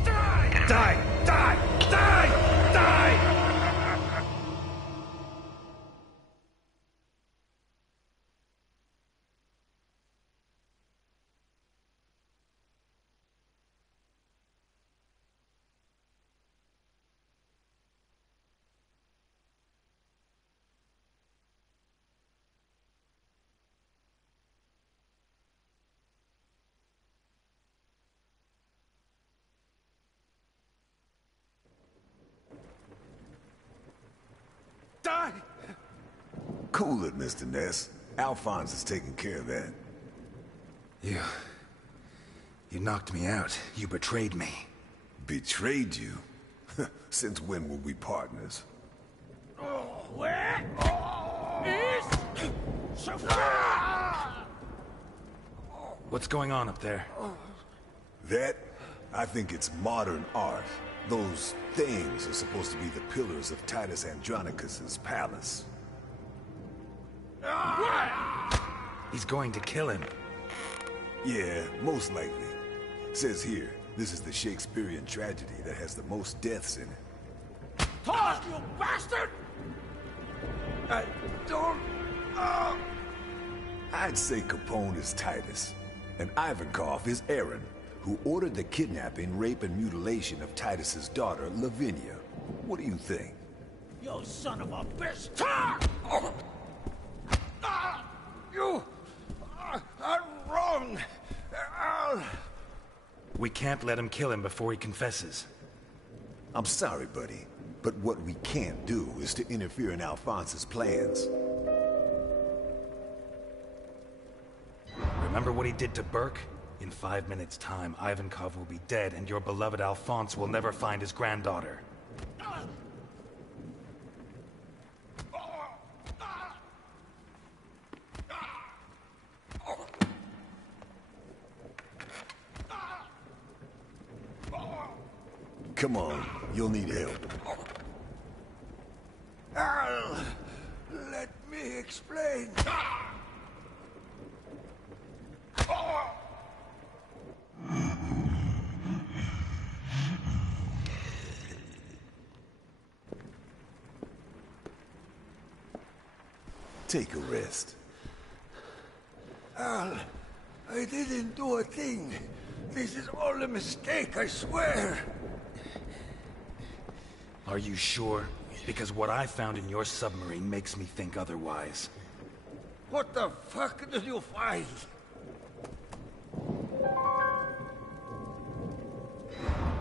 Die! Die! Die! Die! Die! Die! Cool it, Mr. Ness. Alphonse is taking care of that. You knocked me out. You betrayed me. Betrayed you? Since when were we partners? Where is Sophia? What's going on up there? That? I think it's modern art. Those things are supposed to be the pillars of Titus Andronicus's palace. He's going to kill him. Yeah, most likely. Says here, this is the Shakespearean tragedy that has the most deaths in it. Talk, you bastard! I don't... I'd say Capone is Titus, and Ivankov is Aaron, who ordered the kidnapping, rape, and mutilation of Titus's daughter, Lavinia. What do you think? You son of a bitch! Talk! You are wrong. We can't let him kill him before he confesses. I'm sorry, buddy, but what we can't do is to interfere in Alphonse's plans. Remember what he did to Burke? In 5 minutes' time, Ivankov will be dead, and your beloved Alphonse will never find his granddaughter. Come on, you'll need help. Al, let me explain. Take a rest. Al, I didn't do a thing. This is all a mistake, I swear. Are you sure? Because what I found in your submarine makes me think otherwise. What the fuck did you find?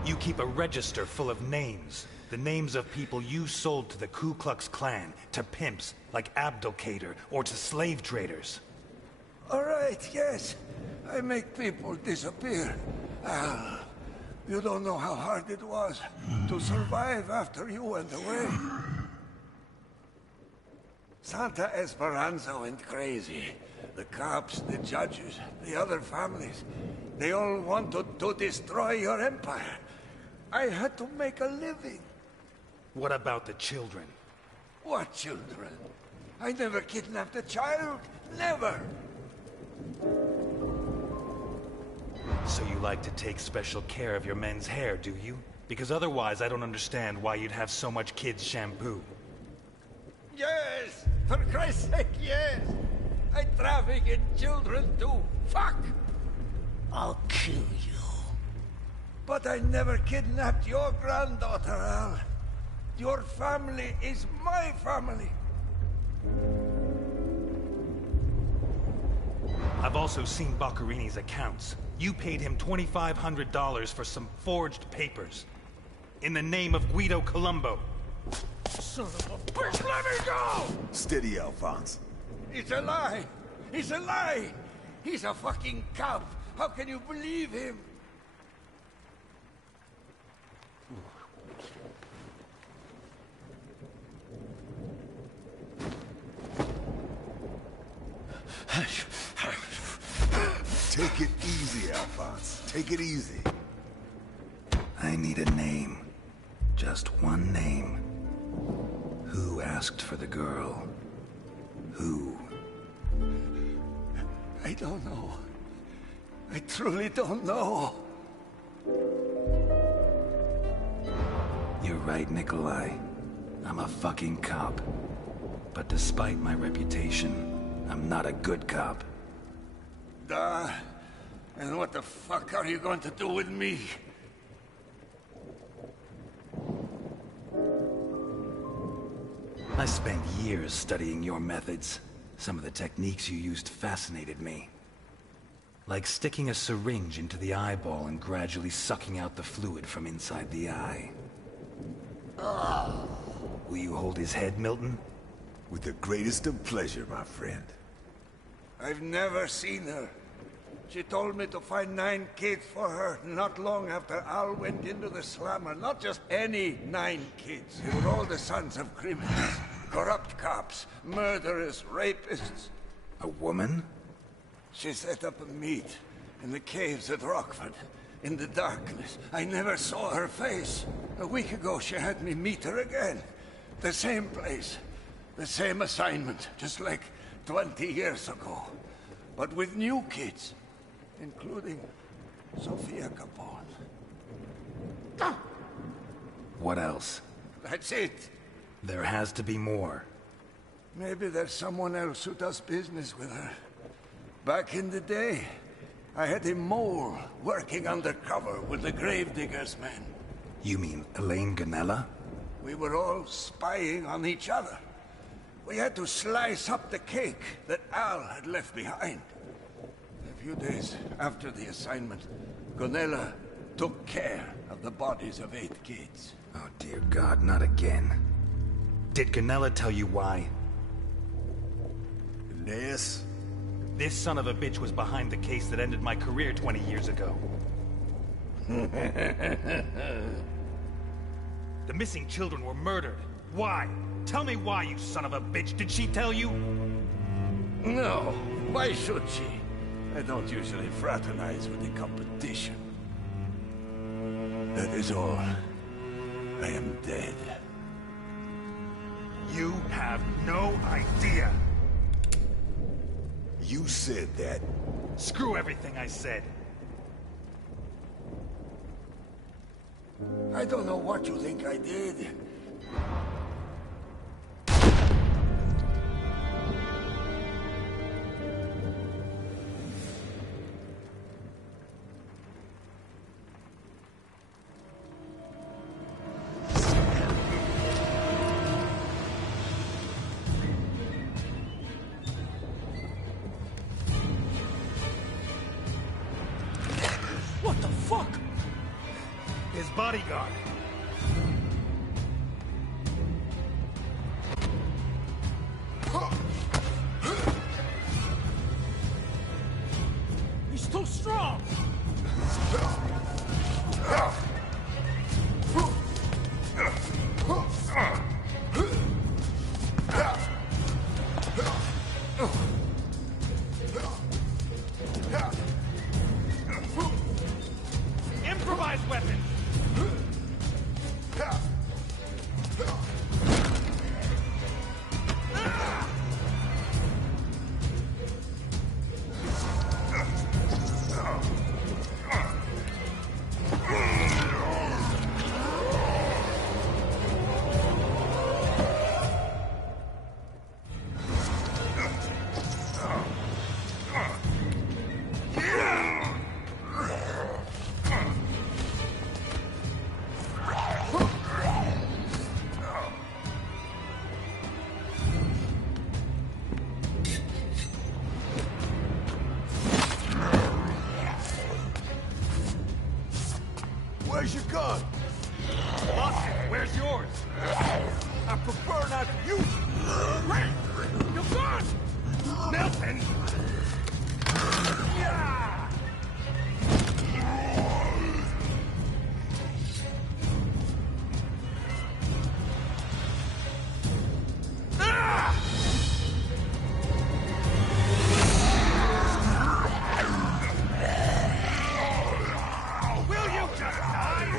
You keep a register full of names. The names of people you sold to the Ku Klux Klan, to pimps like Abdulkader, or to slave traders. All right, yes. I make people disappear. Al, you don't know how hard it was to survive after you went away. Santa Esperanza went crazy. The cops, the judges, the other families, they all wanted to destroy your empire. I had to make a living. What about the children? What children? I never kidnapped a child. Never. So you like to take special care of your men's hair, do you? Because otherwise I don't understand why you'd have so much kids' shampoo. Yes! For Christ's sake, yes! I traffic in children too. Fuck! I'll kill you. But I never kidnapped your granddaughter, Al. Your family is my family. I've also seen Boccarini's accounts. You paid him $2,500 for some forged papers. In the name of Guido Colombo. Son of a bitch, let me go! Steady, Alphonse. It's a lie! It's a lie! He's a fucking cop! How can you believe him? Take it easy, Alphonse. Take it easy. I need a name. Just one name. Who asked for the girl? Who? I don't know. I truly don't know. You're right, Nikolai. I'm a fucking cop. But despite my reputation, I'm not a good cop. And what the fuck are you going to do with me? I spent years studying your methods. Some of the techniques you used fascinated me. Like sticking a syringe into the eyeball and gradually sucking out the fluid from inside the eye. Will you hold his head, Milton? With the greatest of pleasure, my friend. I've never seen her. She told me to find 9 kids for her not long after Al went into the slammer. Not just any 9 kids. They were all the sons of criminals. Corrupt cops, murderers, rapists. A woman? She set up a meet in the caves at Rockford. In the darkness. I never saw her face. A week ago she had me meet her again. The same place. The same assignment. Just like 20 years ago. But with new kids. Including Sofia Capone. What else? That's it. There has to be more. Maybe there's someone else who does business with her. Back in the day, I had a mole working undercover with the Gravediggers men. You mean Elaine Ganella? We were all spying on each other. We had to slice up the cake that Al had left behind. A few days after the assignment, Ganella took care of the bodies of 8 kids. Oh dear God, not again. Did Ganella tell you why? Yes? This son of a bitch was behind the case that ended my career 20 years ago. The missing children were murdered. Why? Tell me why, you son of a bitch. Did she tell you? No. Why should she? I don't usually fraternize with the competition. That is all. I am dead. You have no idea. You said that. Screw everything I said. I don't know what you think I did. What the fuck? His bodyguard. He's too strong! Improvised weapons! Where's yours? I prefer not to use it. Wait! You gun! Nelson! Will you just die?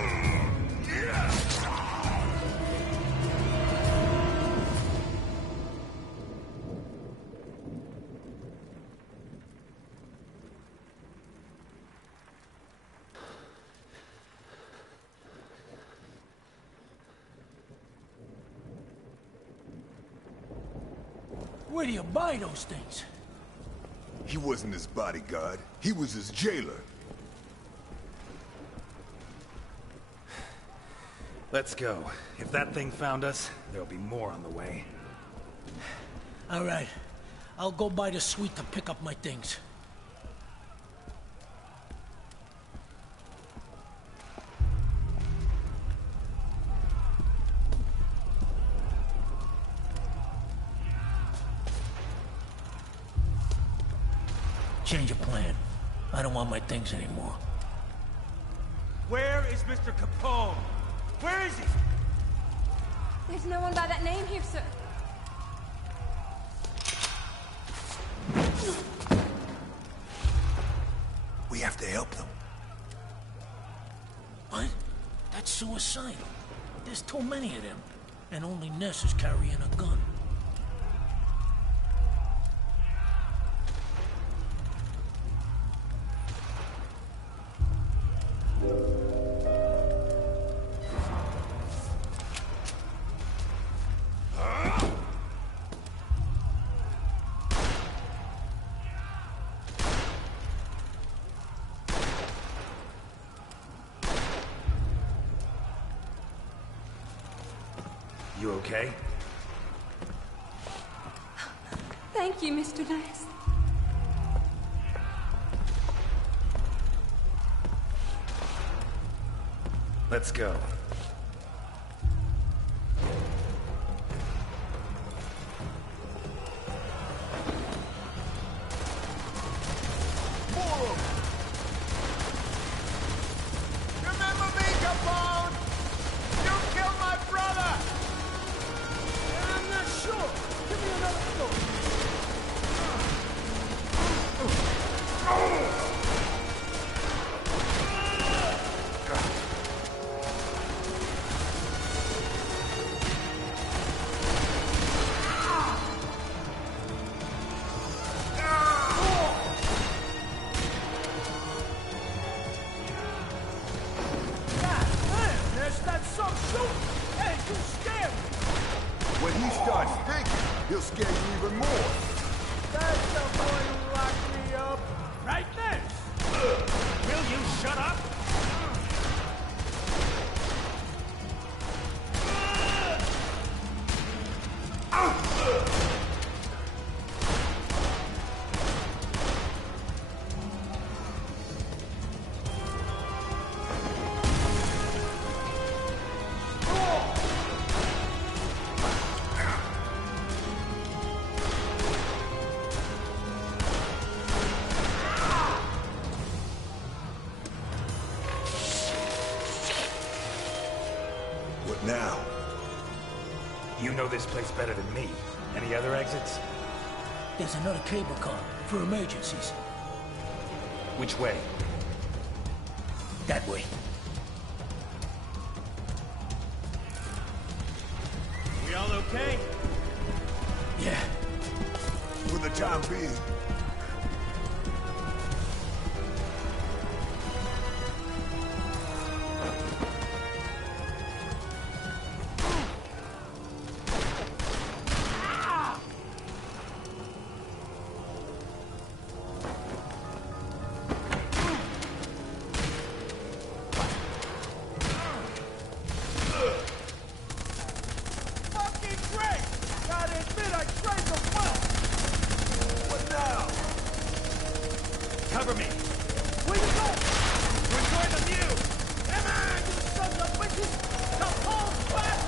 Where do you buy those things? He wasn't his bodyguard. He was his jailer. Let's go. If that thing found us, there'll be more on the way. All right. I'll go by the suite to pick up my things. Change of plan. I don't want my things anymore. Where is Mr. Capone? Where is he? There's no one by that name here, sir. We have to help them. What? That's suicidal. There's too many of them. And only Ness is carrying a gun. You okay? Thank you, Mr. Ness. Let's go. Remember me, Capone? You killed my brother! I'm not sure. Give me another look. When he starts thinking, he'll scare you even more. That's the boy who locked me up. Right there. Will you shut up? What now? You know this place better than me. Any other exits? There's another cable car for emergencies. Which way? That way. We all okay? Yeah. For the time being. Fucking great! Gotta admit, I tried to well. What now? Cover me! Where you go? We're enjoying the view! Come on, you sons of bitches! Capone's back!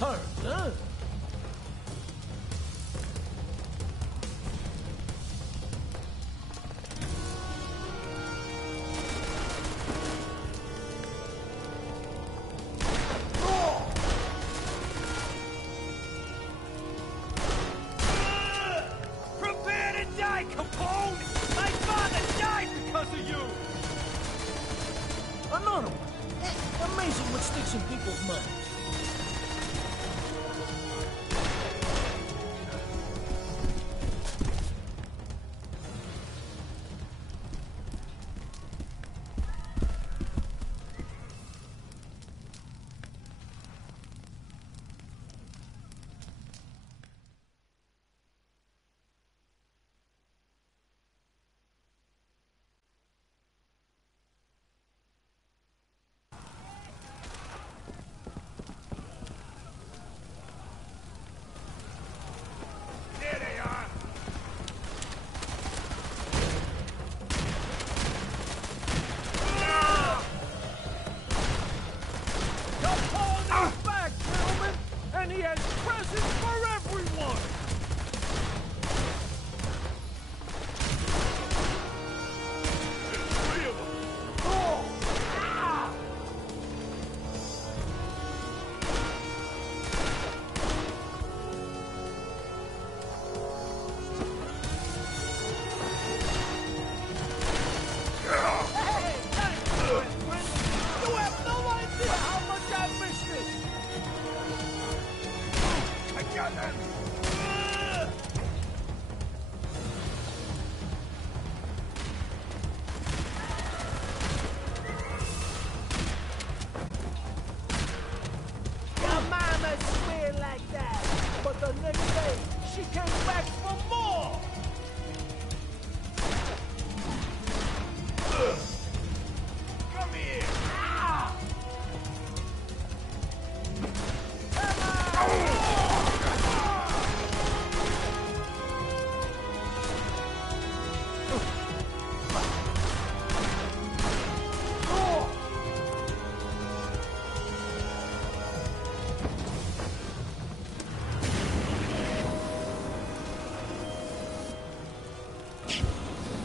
turns, huh? Prepare to die, Capone! My father died because of you! Another one. Amazing what sticks in people's minds.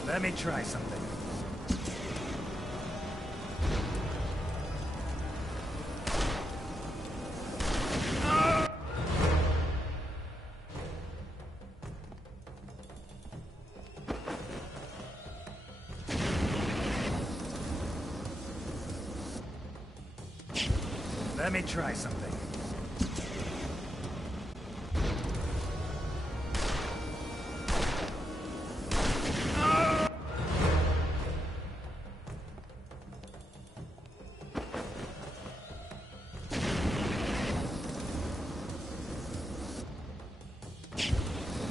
Let me try something. Let me try something.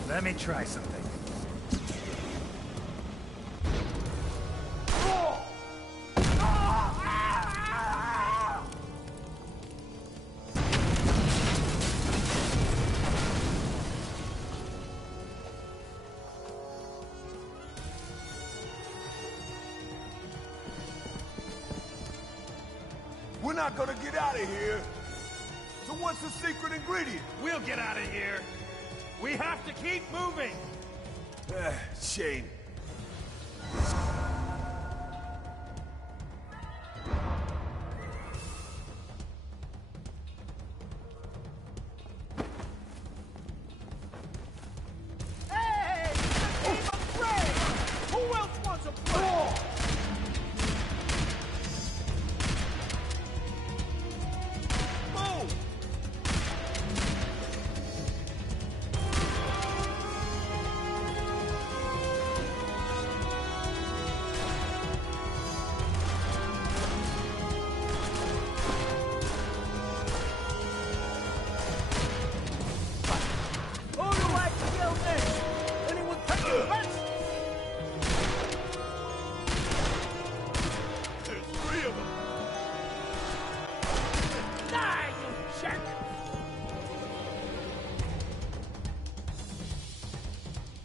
Let me try something. We're not gonna get out of here. So what's the secret ingredient? We'll get out of here. We have to keep moving. Shame. Hey! The team of Gray! Who else wants a play? Move!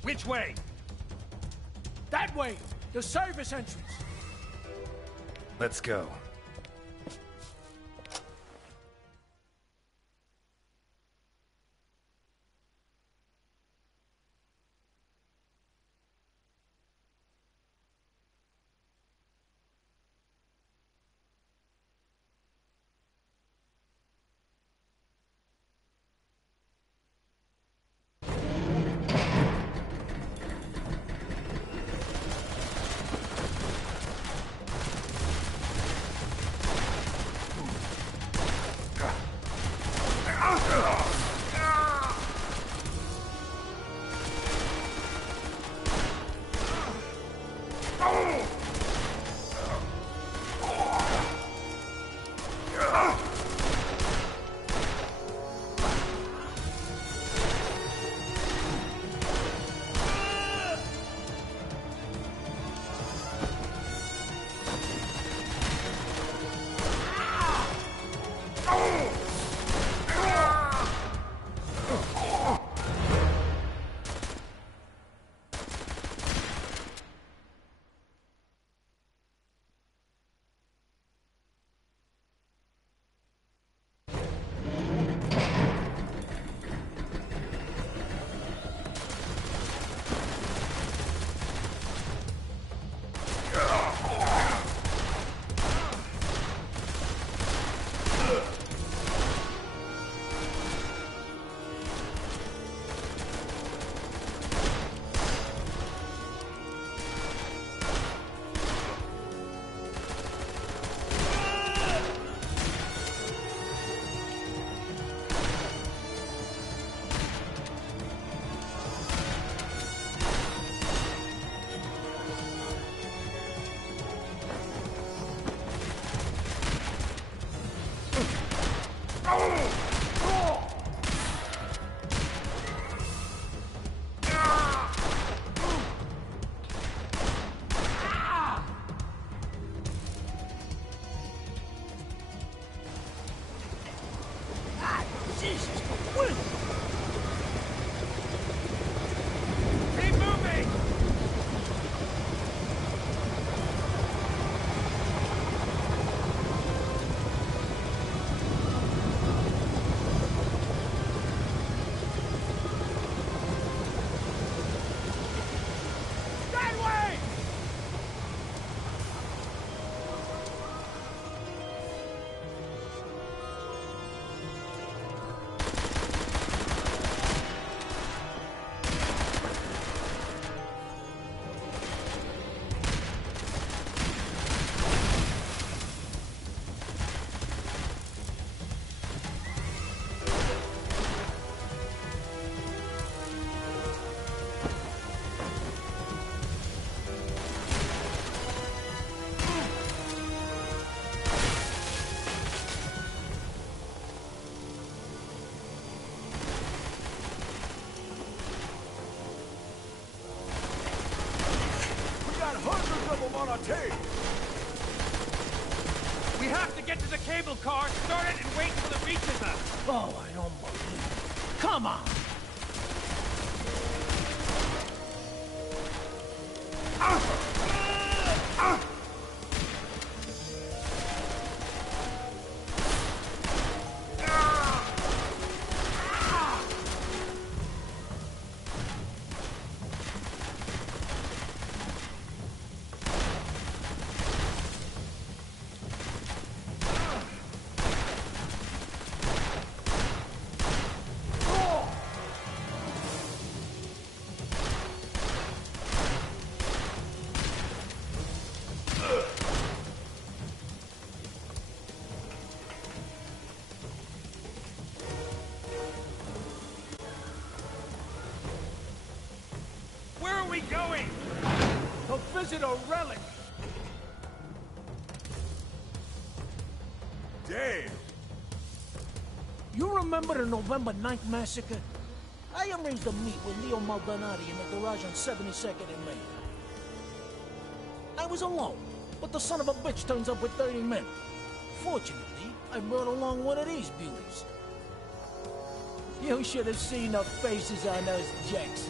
Which way? That way! The service entrance! Let's go. Hey! We have to get to the cable car, start it, and wait till it reaches us. Oh, I don't believe it. Come on! Going? To visit a relic. Damn! You remember the November 9th massacre? I arranged a meet with Leo Maldonado in the garage on 72nd and Main. I was alone, but the son of a bitch turns up with 30 men. Fortunately, I brought along one of these beauties. You should have seen the faces on those jacks.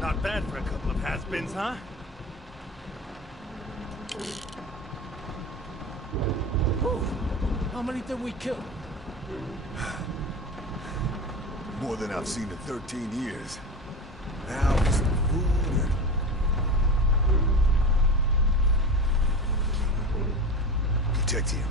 Not bad for a couple of has-beens, huh? Whew. How many did we kill? More than I've seen in 13 years. Now it's the food and... Protect him.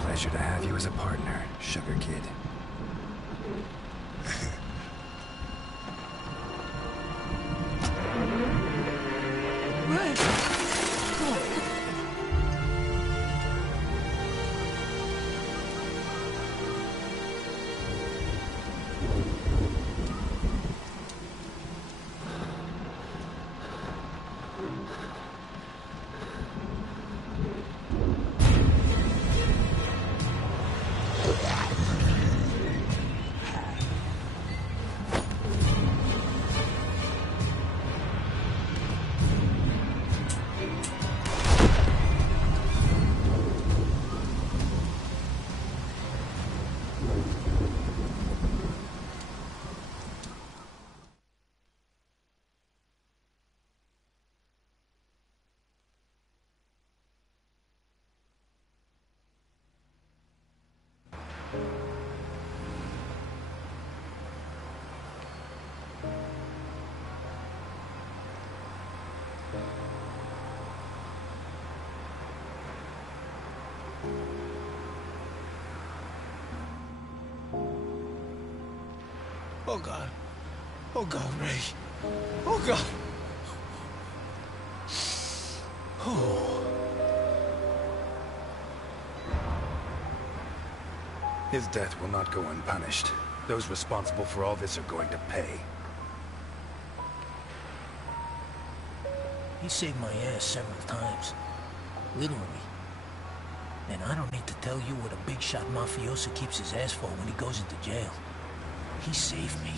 Pleasure to have you as a partner, Sugar Kid. Oh, God. Oh, God, Ray. Oh, God. Oh. His death will not go unpunished. Those responsible for all this are going to pay. He saved my ass several times. Literally. And I don't need to tell you what a big shot mafioso keeps his ass for when he goes into jail. He saved me.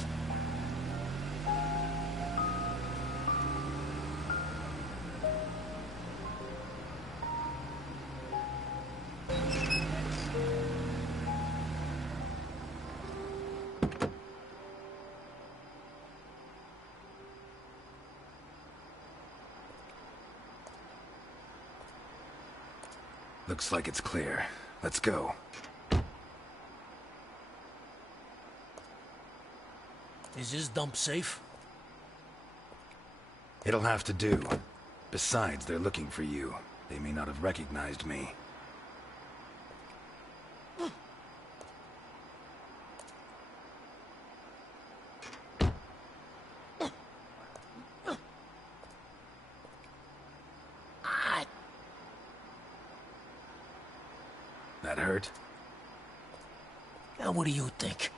Looks like it's clear. Let's go. Is this dump safe? It'll have to do. Besides, they're looking for you. They may not have recognized me. That hurt? Now, what do you think?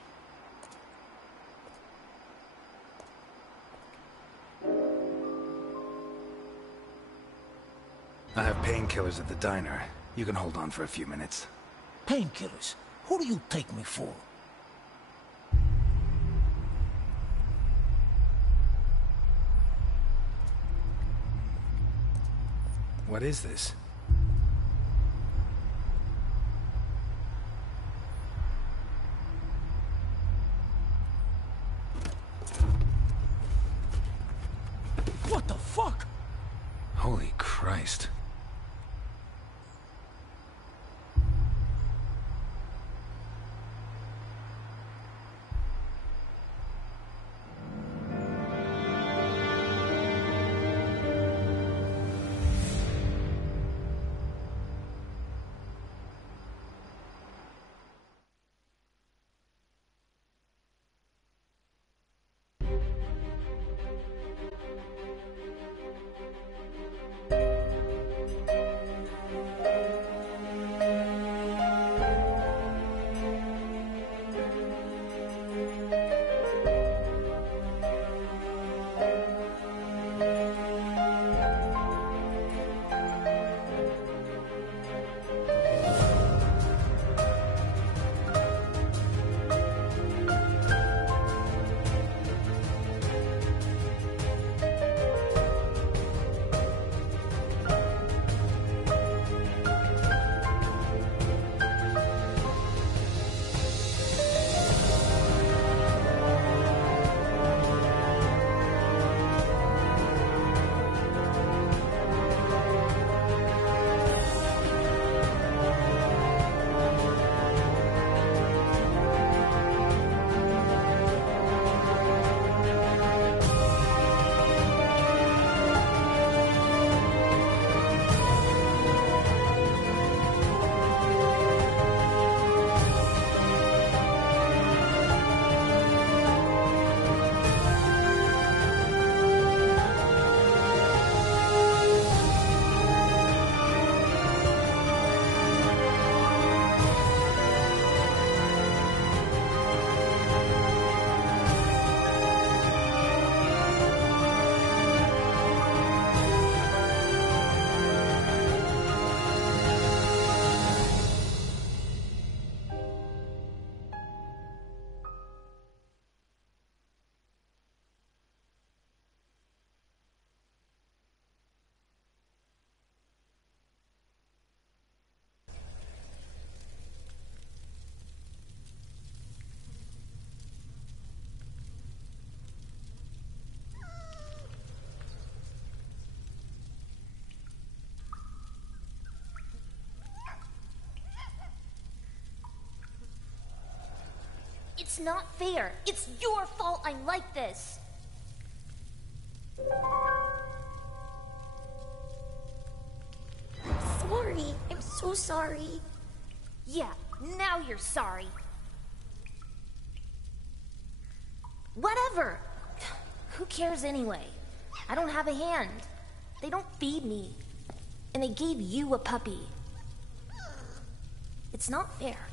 I have painkillers at the diner. You can hold on for a few minutes. Painkillers? Who do you take me for? What is this? What the fuck? Holy Christ. It's not fair. It's your fault I'm like this. so sorry. Yeah, now you're sorry. Whatever. Who cares anyway? I don't have a hand. They don't feed me. And they gave you a puppy. It's not fair.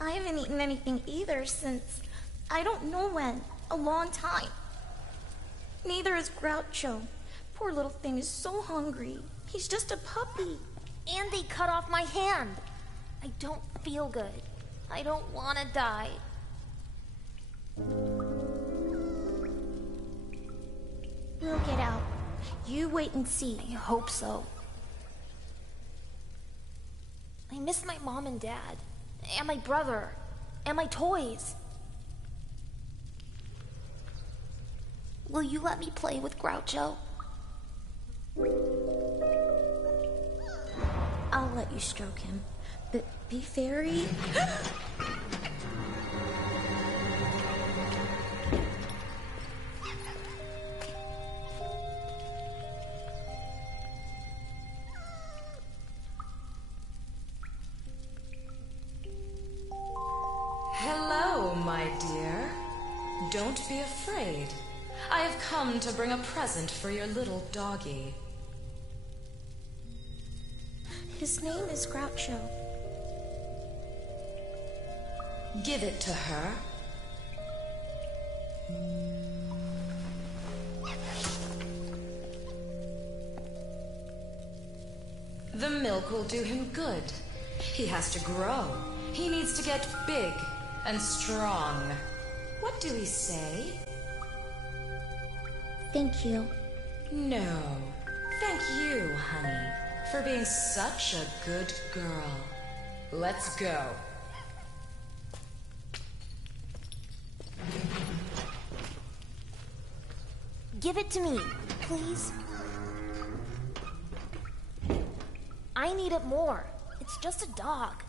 I haven't eaten anything either since I don't know when. A long time. Neither is Groucho. Poor little thing is so hungry. He's just a puppy. And they cut off my hand. I don't feel good. I don't want to die. We'll get out. You wait and see. I hope so. I miss my mom and dad. And my brother. And my toys. Will you let me play with Groucho? I'll let you stroke him. But be very... Hello, my dear. Don't be afraid. I have come to bring a present for your little doggy. His name is Groucho. Give it to her. The milk will do him good. He has to grow. He needs to get big and strong. What do we say? Thank you. No. Thank you, honey, for being such a good girl. Let's go. Give it to me, please. I need it more. It's just a dog.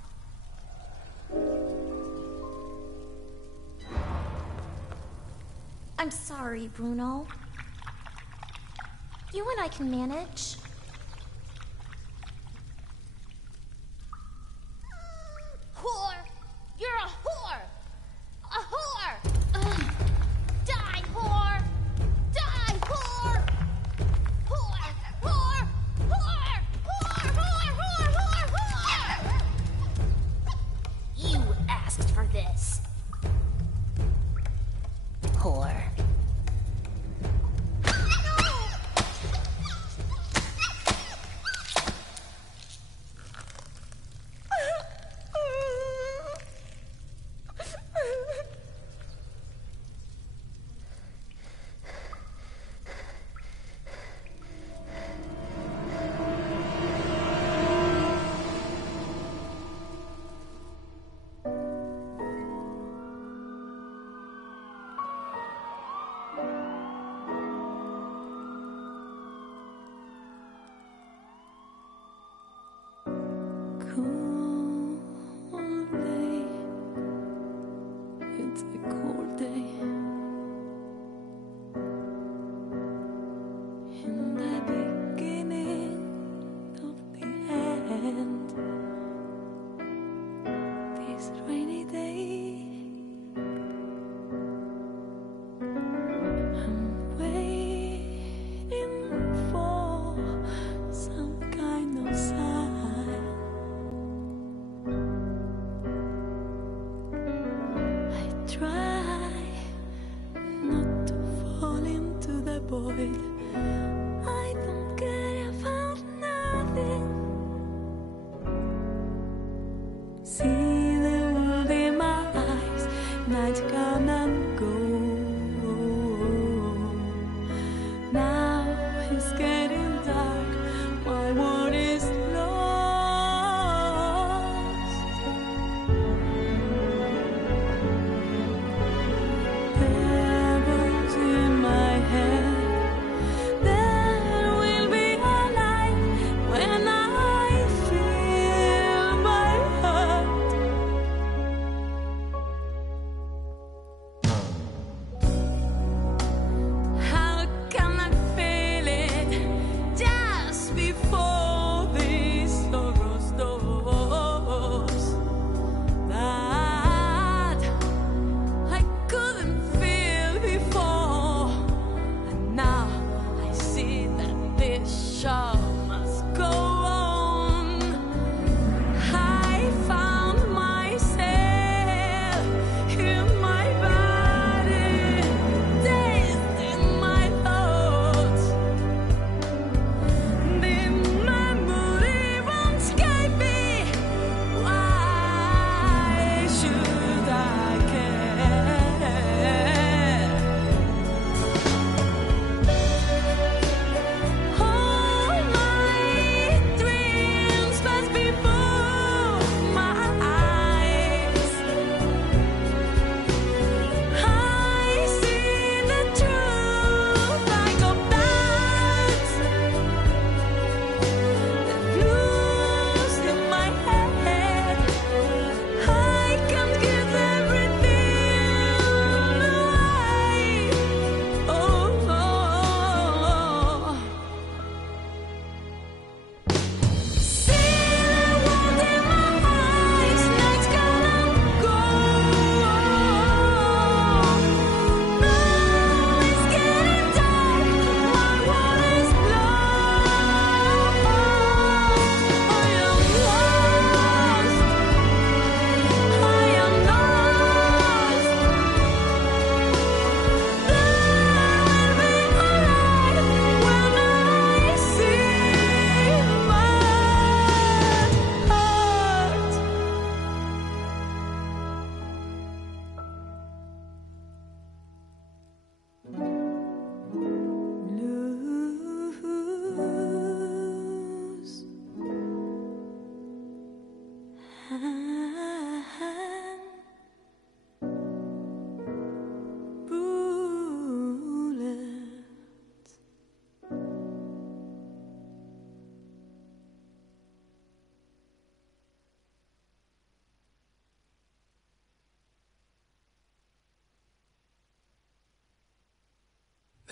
I'm sorry, Bruno. You and I can manage. Whore! You're a whore! A whore! Die, whore! Die, whore! Whore! Whore! Whore! Whore! Whore! Whore! Whore! You asked for this. Whore. There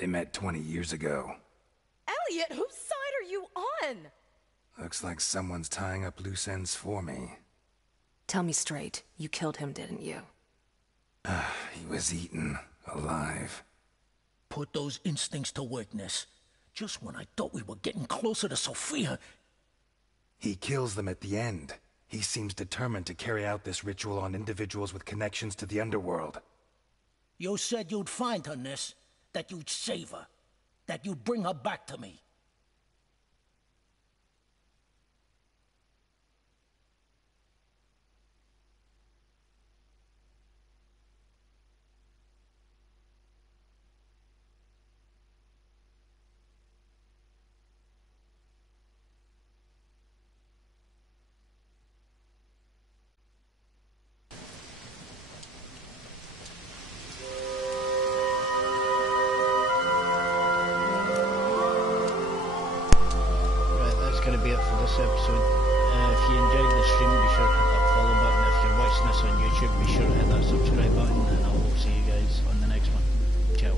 They met 20 years ago. Elliot, whose side are you on? Looks like someone's tying up loose ends for me. Tell me straight. You killed him, didn't you? He was eaten, alive. Put those instincts to work, Ness. Just when I thought we were getting closer to Sophia... He kills them at the end. He seems determined to carry out this ritual on individuals with connections to the underworld. You said you'd find her, Ness. That you'd save her. That you'd bring her back to me. Going to be it for this episode. If you enjoyed the stream, be sure to hit that follow button. If you're watching this on YouTube, be sure to hit that subscribe button, and I will see you guys on the next one. Ciao.